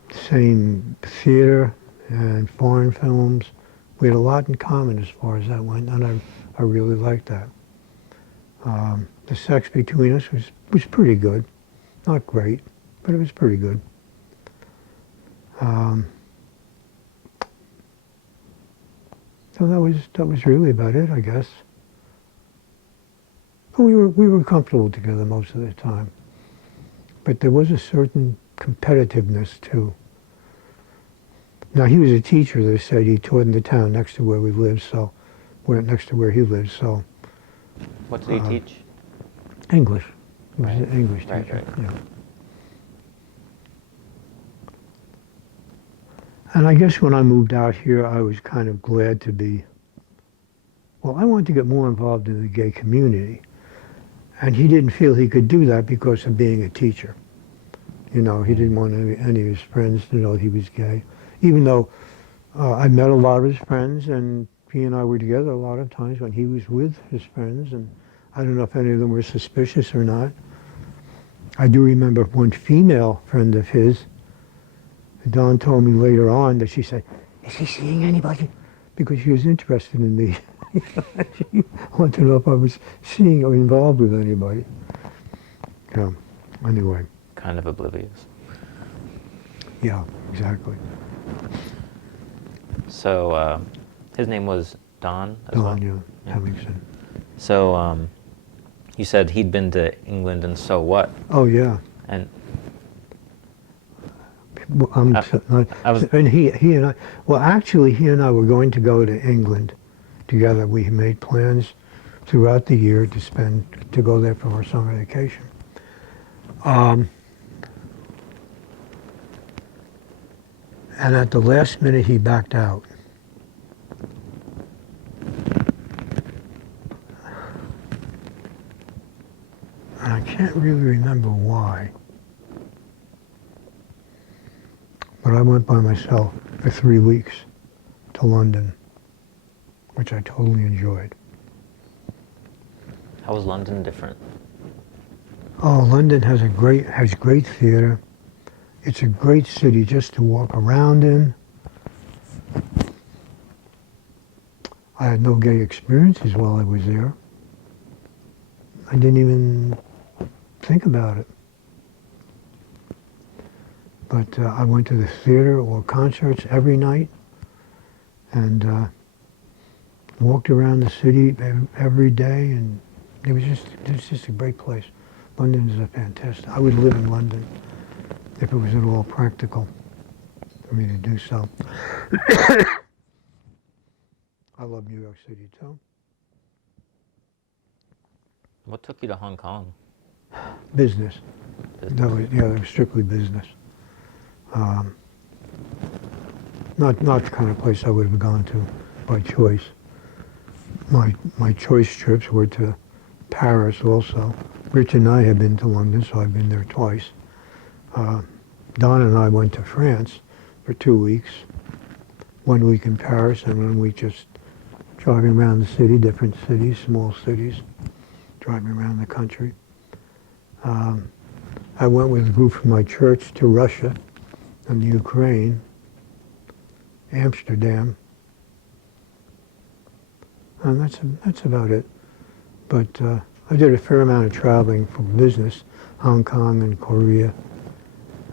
theater and foreign films. We had a lot in common as far as that went, and I really liked that. The sex between us was pretty good. Not great, but it was pretty good. So that was really about it, I guess. But we were comfortable together most of the time. But there was a certain competitiveness too. Now he was a teacher. They said he taught in the town next to where we lived, so next to where he lived. So What did he teach? English. He was Right. an English teacher. Right. Yeah. And I guess when I moved out here, I was kind of glad to be. Well, I wanted to get more involved in the gay community. And he didn't feel he could do that because of being a teacher. You know, he didn't want any of his friends to know he was gay. Even though I met a lot of his friends, and he and I were together a lot of times when he was with his friends, and I don't know if any of them were suspicious or not. I do remember one female friend of his. Dawn told me later on that she said, "Is he seeing anybody?" Because she was interested in me. She wanted to know if I was seeing or involved with anybody. Yeah, anyway. Kind of oblivious. Yeah, exactly. So, his name was Don as well? Dawn, yeah, Yeah. Hemmingson. So, you said he'd been to England, and so what? Oh, yeah. And Well, I was- and he and I, well, actually, he and I were going to go to England together. We made plans throughout the year to go there for our summer vacation. And at the last minute, he backed out. And I can't really remember why. But I went by myself for 3 weeks to London, which I totally enjoyed. how was London different? Oh, London has great theater. It's a great city just to walk around in. I had no gay experiences while I was there. I didn't even think about it. But I went to the theater or concerts every night and walked around the city every day, and it was just a great place. London is a fantastic. I would live in London if it was at all practical for me to do so. I love New York City too. What took you to Hong Kong? Business. Business. That was strictly business. Not the kind of place I would have gone to by choice. My choice trips were to Paris also. Rich and I have been to London, so I've been there twice. Don and I went to France for 2 weeks. 1 week in Paris and 1 week just driving around the city, different cities, small cities, driving around the country. I went with a group from my church to Russia and the Ukraine, Amsterdam, and that's about it. But I did a fair amount of traveling for business, Hong Kong and Korea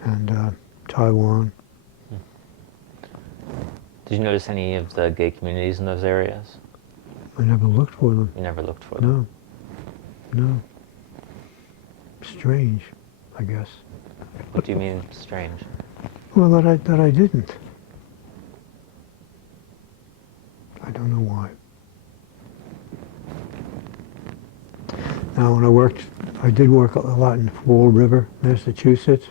and Taiwan. Did you notice any of the gay communities in those areas? I never looked for them. You never looked for them? No, no. Strange, I guess. What do you mean strange? Well, that I didn't. I don't know why. Now, when I did work a lot in Fall River, Massachusetts,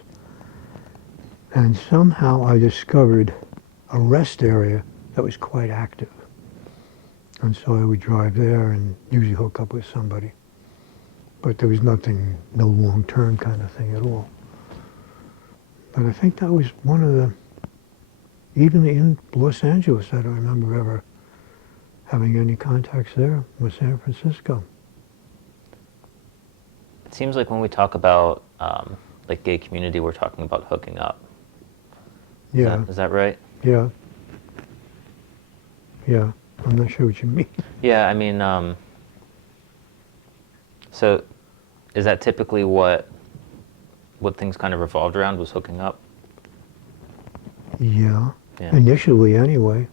and somehow I discovered a rest area that was quite active. And so I would drive there and usually hook up with somebody. But there was nothing, no long-term kind of thing at all. But I think that was one of the, even in Los Angeles, I don't remember ever having any contacts there with San Francisco. It seems like when we talk about like gay community, we're talking about hooking up. Yeah, Is that right? yeah. Yeah, I'm not sure what you mean. Yeah, I mean, so is that typically what things kind of revolved around, was hooking up? Yeah, Yeah. initially anyway.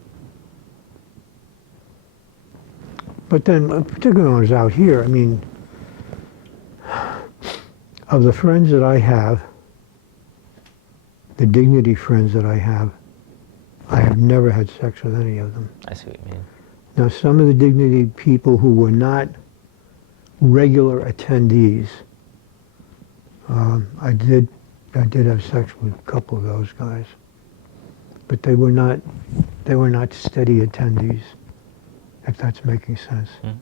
But then, particularly when I was out here, I mean, of the friends that I have, the dignity friends that I have never had sex with any of them. I see what you mean. Now, some of the dignity people who were not regular attendees, I did have sex with a couple of those guys, but they were not steady attendees, if that's making sense. Mm.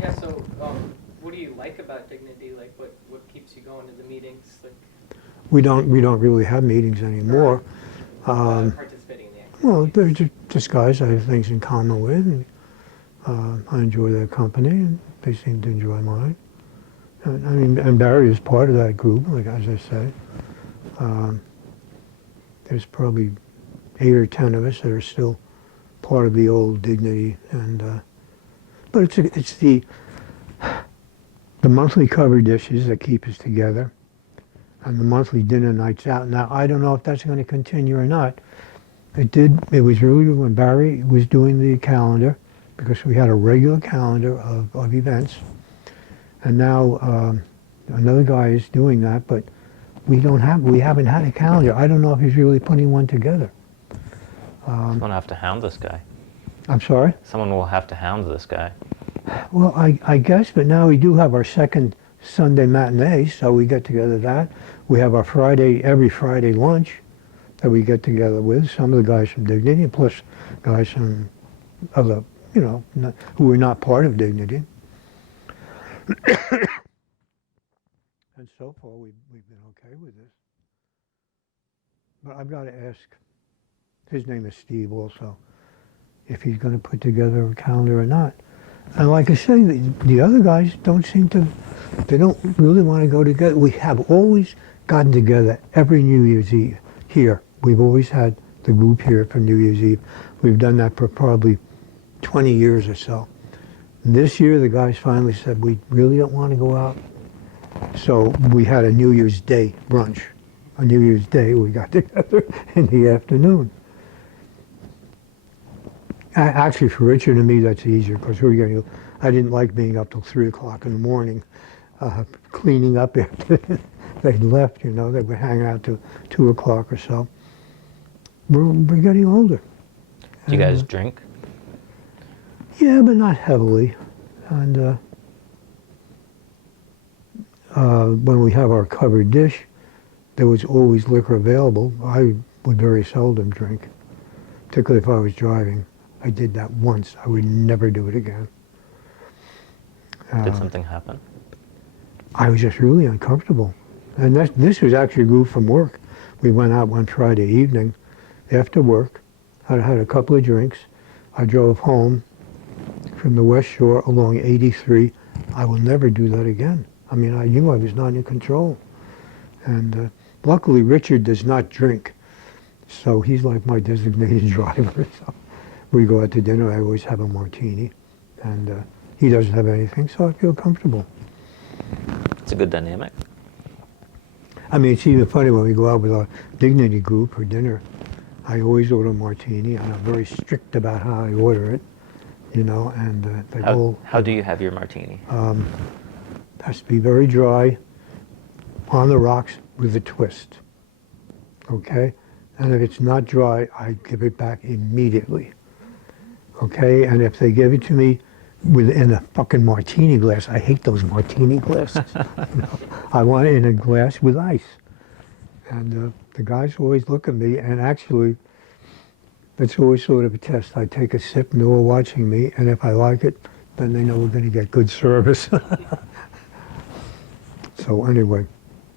Yeah. So, what do you like about Dignity? Like, what keeps you going to the meetings? Like, We don't really have meetings anymore. participating in the activities. Well, they're just guys I have things in common with, and I enjoy their company, and they seem to enjoy mine. And, I mean, and Barry is part of that group, like as I say. There's probably 8 or 10 of us that are still part of the old Dignity, and but it's the monthly cover dishes that keep us together, and the monthly dinner nights out. Now, I don't know if that's going to continue or not. It was really when Barry was doing the calendar, because we had a regular calendar of events. And now another guy is doing that, but we haven't had a calendar. I don't know if he's really putting one together. Someone will have to hound this guy. I'm sorry? Someone will have to hound this guy. Well, I guess, but now we do have our second Sunday matinee, so we get together that. We have our every Friday lunch that we get together with, some of the guys from Dignity, plus guys from other, who are not part of Dignity. And so far, we've been okay with this. But I've got to ask, his name is Steve also, if he's going to put together a calendar or not. And like I say, the other guys they don't really want to go together. We have always gotten together every New Year's Eve here. We've always had the group here for New Year's Eve. We've done that for probably 20 years or so. This year, the guys finally said, we really don't want to go out. So we had a New Year's Day brunch. On New Year's Day, we got together in the afternoon. Actually, for Richard and me, that's easier, because I didn't like being up till 3 o'clock in the morning, cleaning up after they'd left, they would hang out till 2 o'clock or so. We're getting older. Do you guys drink? Yeah, but not heavily. And when we have our covered dish, there was always liquor available. I would very seldom drink, particularly if I was driving. I did that once. I would never do it again. Did something happen? I was just really uncomfortable. And this was actually a group from work. We went out one Friday evening after work. I had a couple of drinks. I drove home from the West Shore along 83. I will never do that again. I mean, I knew I was not in control. And luckily, Richard does not drink. So he's like my designated driver. So we go out to dinner, I always have a martini, and he doesn't have anything, so I feel comfortable. It's a good dynamic. I mean, it's even funny when we go out with our dignity group for dinner. I always order a martini, and I'm very strict about how I order it, you know, and they all... How do you have your martini? Has to be very dry, on the rocks with a twist, okay? And if it's not dry, I give it back immediately, okay? And if they give it to me in a fucking martini glass, I hate those martini glasses. You know? I want it in a glass with ice. And the guys always look at me, and actually, it's always sort of a test. I take a sip, and they're all watching me, and if I like it, then they know we're going to get good service. So anyway.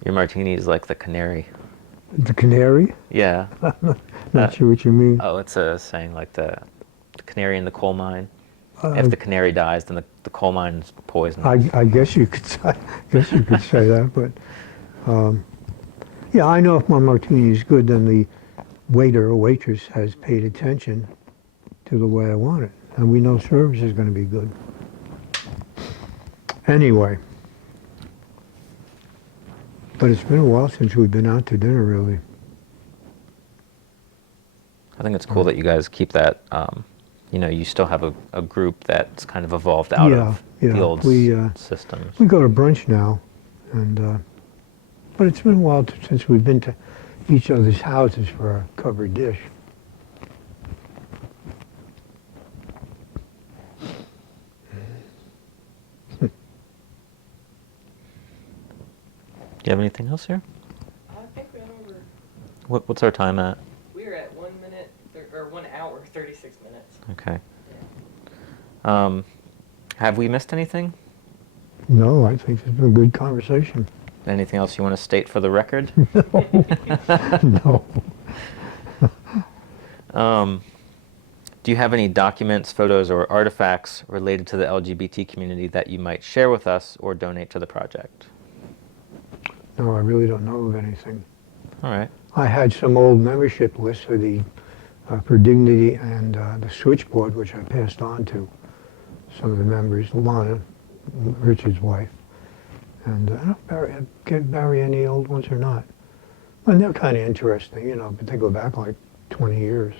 Your martini is like the canary. The canary? Yeah. Not sure what you mean. Oh, it's a saying like the canary in the coal mine. If the canary dies, then the coal mine's poisoned. I guess you could say, that, but yeah, I know if my martini is good, then the waiter or waitress has paid attention to the way I want it, and we know service is going to be good. Anyway, but it's been a while since we've been out to dinner, really. I think it's cool that you guys keep that. You know, you still have a group that's kind of evolved out of the old systems. We go to brunch now, and but it's been a while since we've been to each other's houses for a covered dish. Do you have anything else here? I think we went over. What's our time at? We're at 1 minute or 1 hour 36 minutes. Okay. Yeah. Have we missed anything? No, I think it's been a good conversation. Anything else you want to state for the record? No. Do you have any documents, photos, or artifacts related to the LGBT community that you might share with us or donate to the project? No, I really don't know of anything. All right. I had some old membership lists for the for Dignity and the switchboard, which I passed on to some of the members, Lana, Richard's wife. And I don't know if get Barry any old ones or not. And they're kind of interesting, you know, but they go back like 20 years.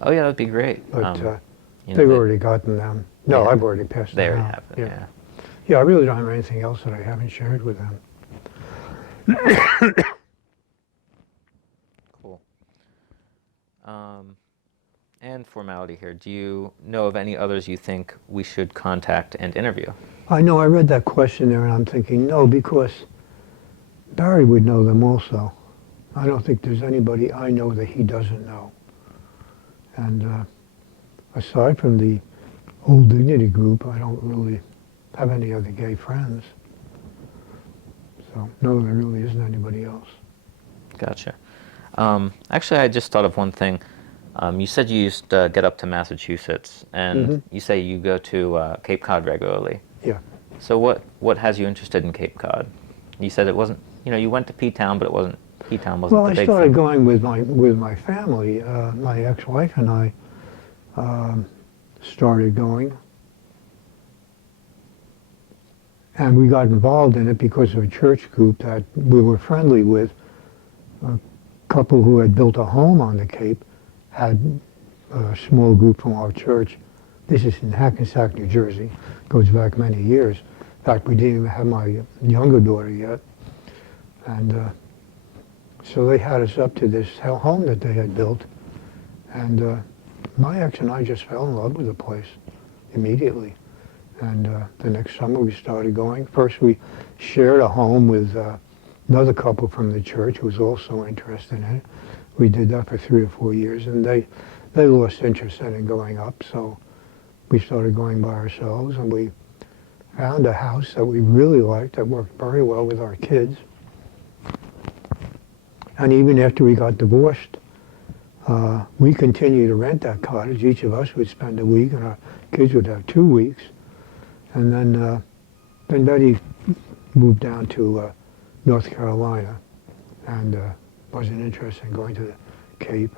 Oh yeah, that'd be great. But You know, they've already gotten them. No, Yeah. I've already passed They them already out. have them, yeah. Yeah, I really don't have anything else that I haven't shared with them. Cool. And formality here. Do you know of any others you think we should contact and interview? I know I read that question there, and I'm thinking, no, because Barry would know them also. I don't think there's anybody I know that he doesn't know. And aside from the Old Dignity group, I don't really have any other gay friends. So, no, there really isn't anybody else. Gotcha. Actually, I just thought of one thing. You said you used to get up to Massachusetts, and you say you go to Cape Cod regularly. Yeah. So what has you interested in Cape Cod? You said it wasn't, you know, you went to P-Town, but P-Town wasn't Well, the I big started thing. going with my family. My ex-wife and I started going. And we got involved in it because of a church group that we were friendly with. A couple who had built a home on the Cape had a small group from our church. This is in Hackensack, New Jersey. Goes back many years. In fact, we didn't even have my younger daughter yet. And so they had us up to this home that they had built. And my ex and I just fell in love with the place immediately. And the next summer we started going. First we shared a home with another couple from the church who was also interested in it. We did that for 3 or 4 years, and they lost interest in it going up, so we started going by ourselves, and we found a house that we really liked that worked very well with our kids. And even after we got divorced, we continued to rent that cottage. Each of us would spend a week, and our kids would have 2 weeks. And then Betty moved down to North Carolina and wasn't interested in going to the Cape.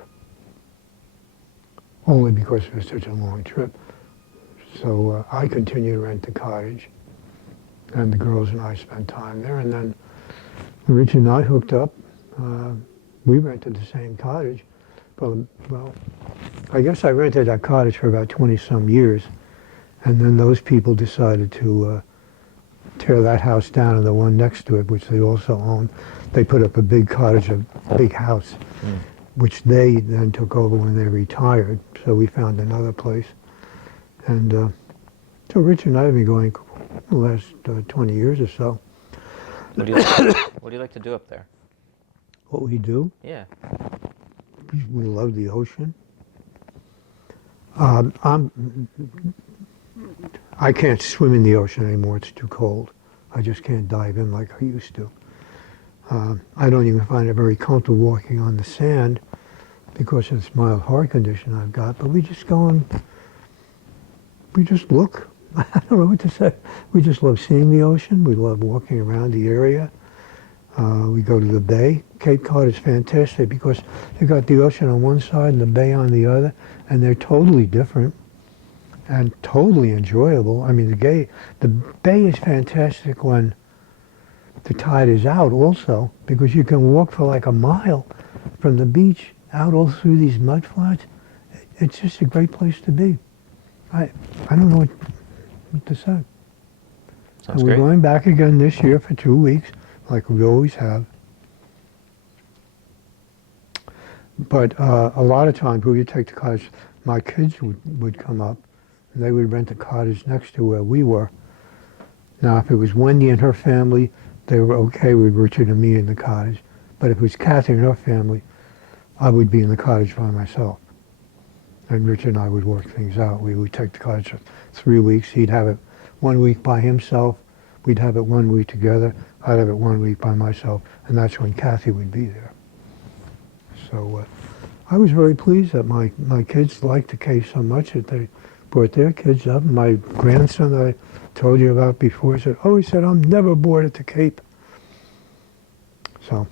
only because it was such a long trip. So I continued to rent the cottage, and the girls and I spent time there. And then Rich and I hooked up. We rented the same cottage. Well, I guess I rented that cottage for about 20-some years, and then those people decided to tear that house down and the one next to it, which they also owned. They put up a big cottage, a big house, which they then took over when they retired. So we found another place. And so Rich and I have been going the last 20 years or so. What do you like, what do you like to do up there? What we do, Yeah. we love the ocean. I can't swim in the ocean anymore. It's too cold. I just can't dive in like I used to. I don't even find it very comfortable walking on the sand because of this mild heart condition I've got. But we just go and we just look. I don't know what to say. We just love seeing the ocean. We love walking around the area. We go to the bay. Cape Cod is fantastic because you've got the ocean on one side and the bay on the other, and they're totally different and totally enjoyable. I mean, the bay is fantastic when the tide is out also, because you can walk for like a mile from the beach out all through these mud flats. It's just a great place to be. I don't know what to say. Sounds And we're great. going back again this year for 2 weeks, like we always have. But a lot of times we would take the cottage, my kids would come up, and they would rent a cottage next to where we were. Now, if it was Wendy and her family, they were okay with Richard and me in the cottage. But if it was Kathy and her family, I would be in the cottage by myself. And Richard and I would work things out. We would take the cottage for 3 weeks. He'd have it 1 week by himself. We'd have it 1 week together. I'd have it 1 week by myself. And that's when Kathy would be there. So I was very pleased that my kids liked the Cape so much that they brought their kids up. My grandson that I told you about before said, he said, I'm never bored at the Cape. So,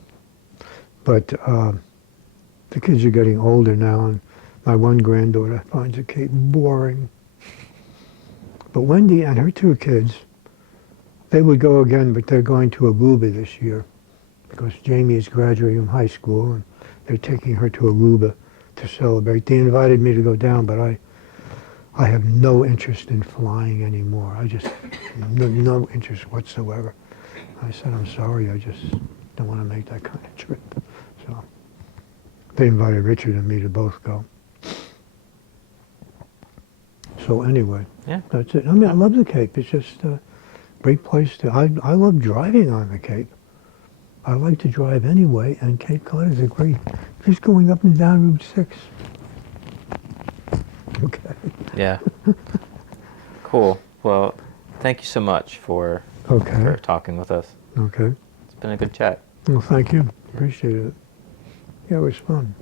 but the kids are getting older now, and my one granddaughter finds the Cape boring. But Wendy and her 2 kids, they would go again, but they're going to Aruba this year because Jamie is graduating from high school, and they're taking her to Aruba to celebrate. They invited me to go down, but I have no interest in flying anymore. I just, no interest whatsoever. I said, I'm sorry, I just don't want to make that kind of trip. So they invited Richard and me to both go. So anyway, Yeah. that's it. I mean, I love the Cape. It's just a great place to, I love driving on the Cape. I like to drive anyway, and Cape Cod is a great, just going up and down Route 6. Okay. Yeah. Cool. Well, thank you so much for Okay. talking with us. Okay. It's been a good chat. Well, thank you. Appreciate it. Yeah, it was fun.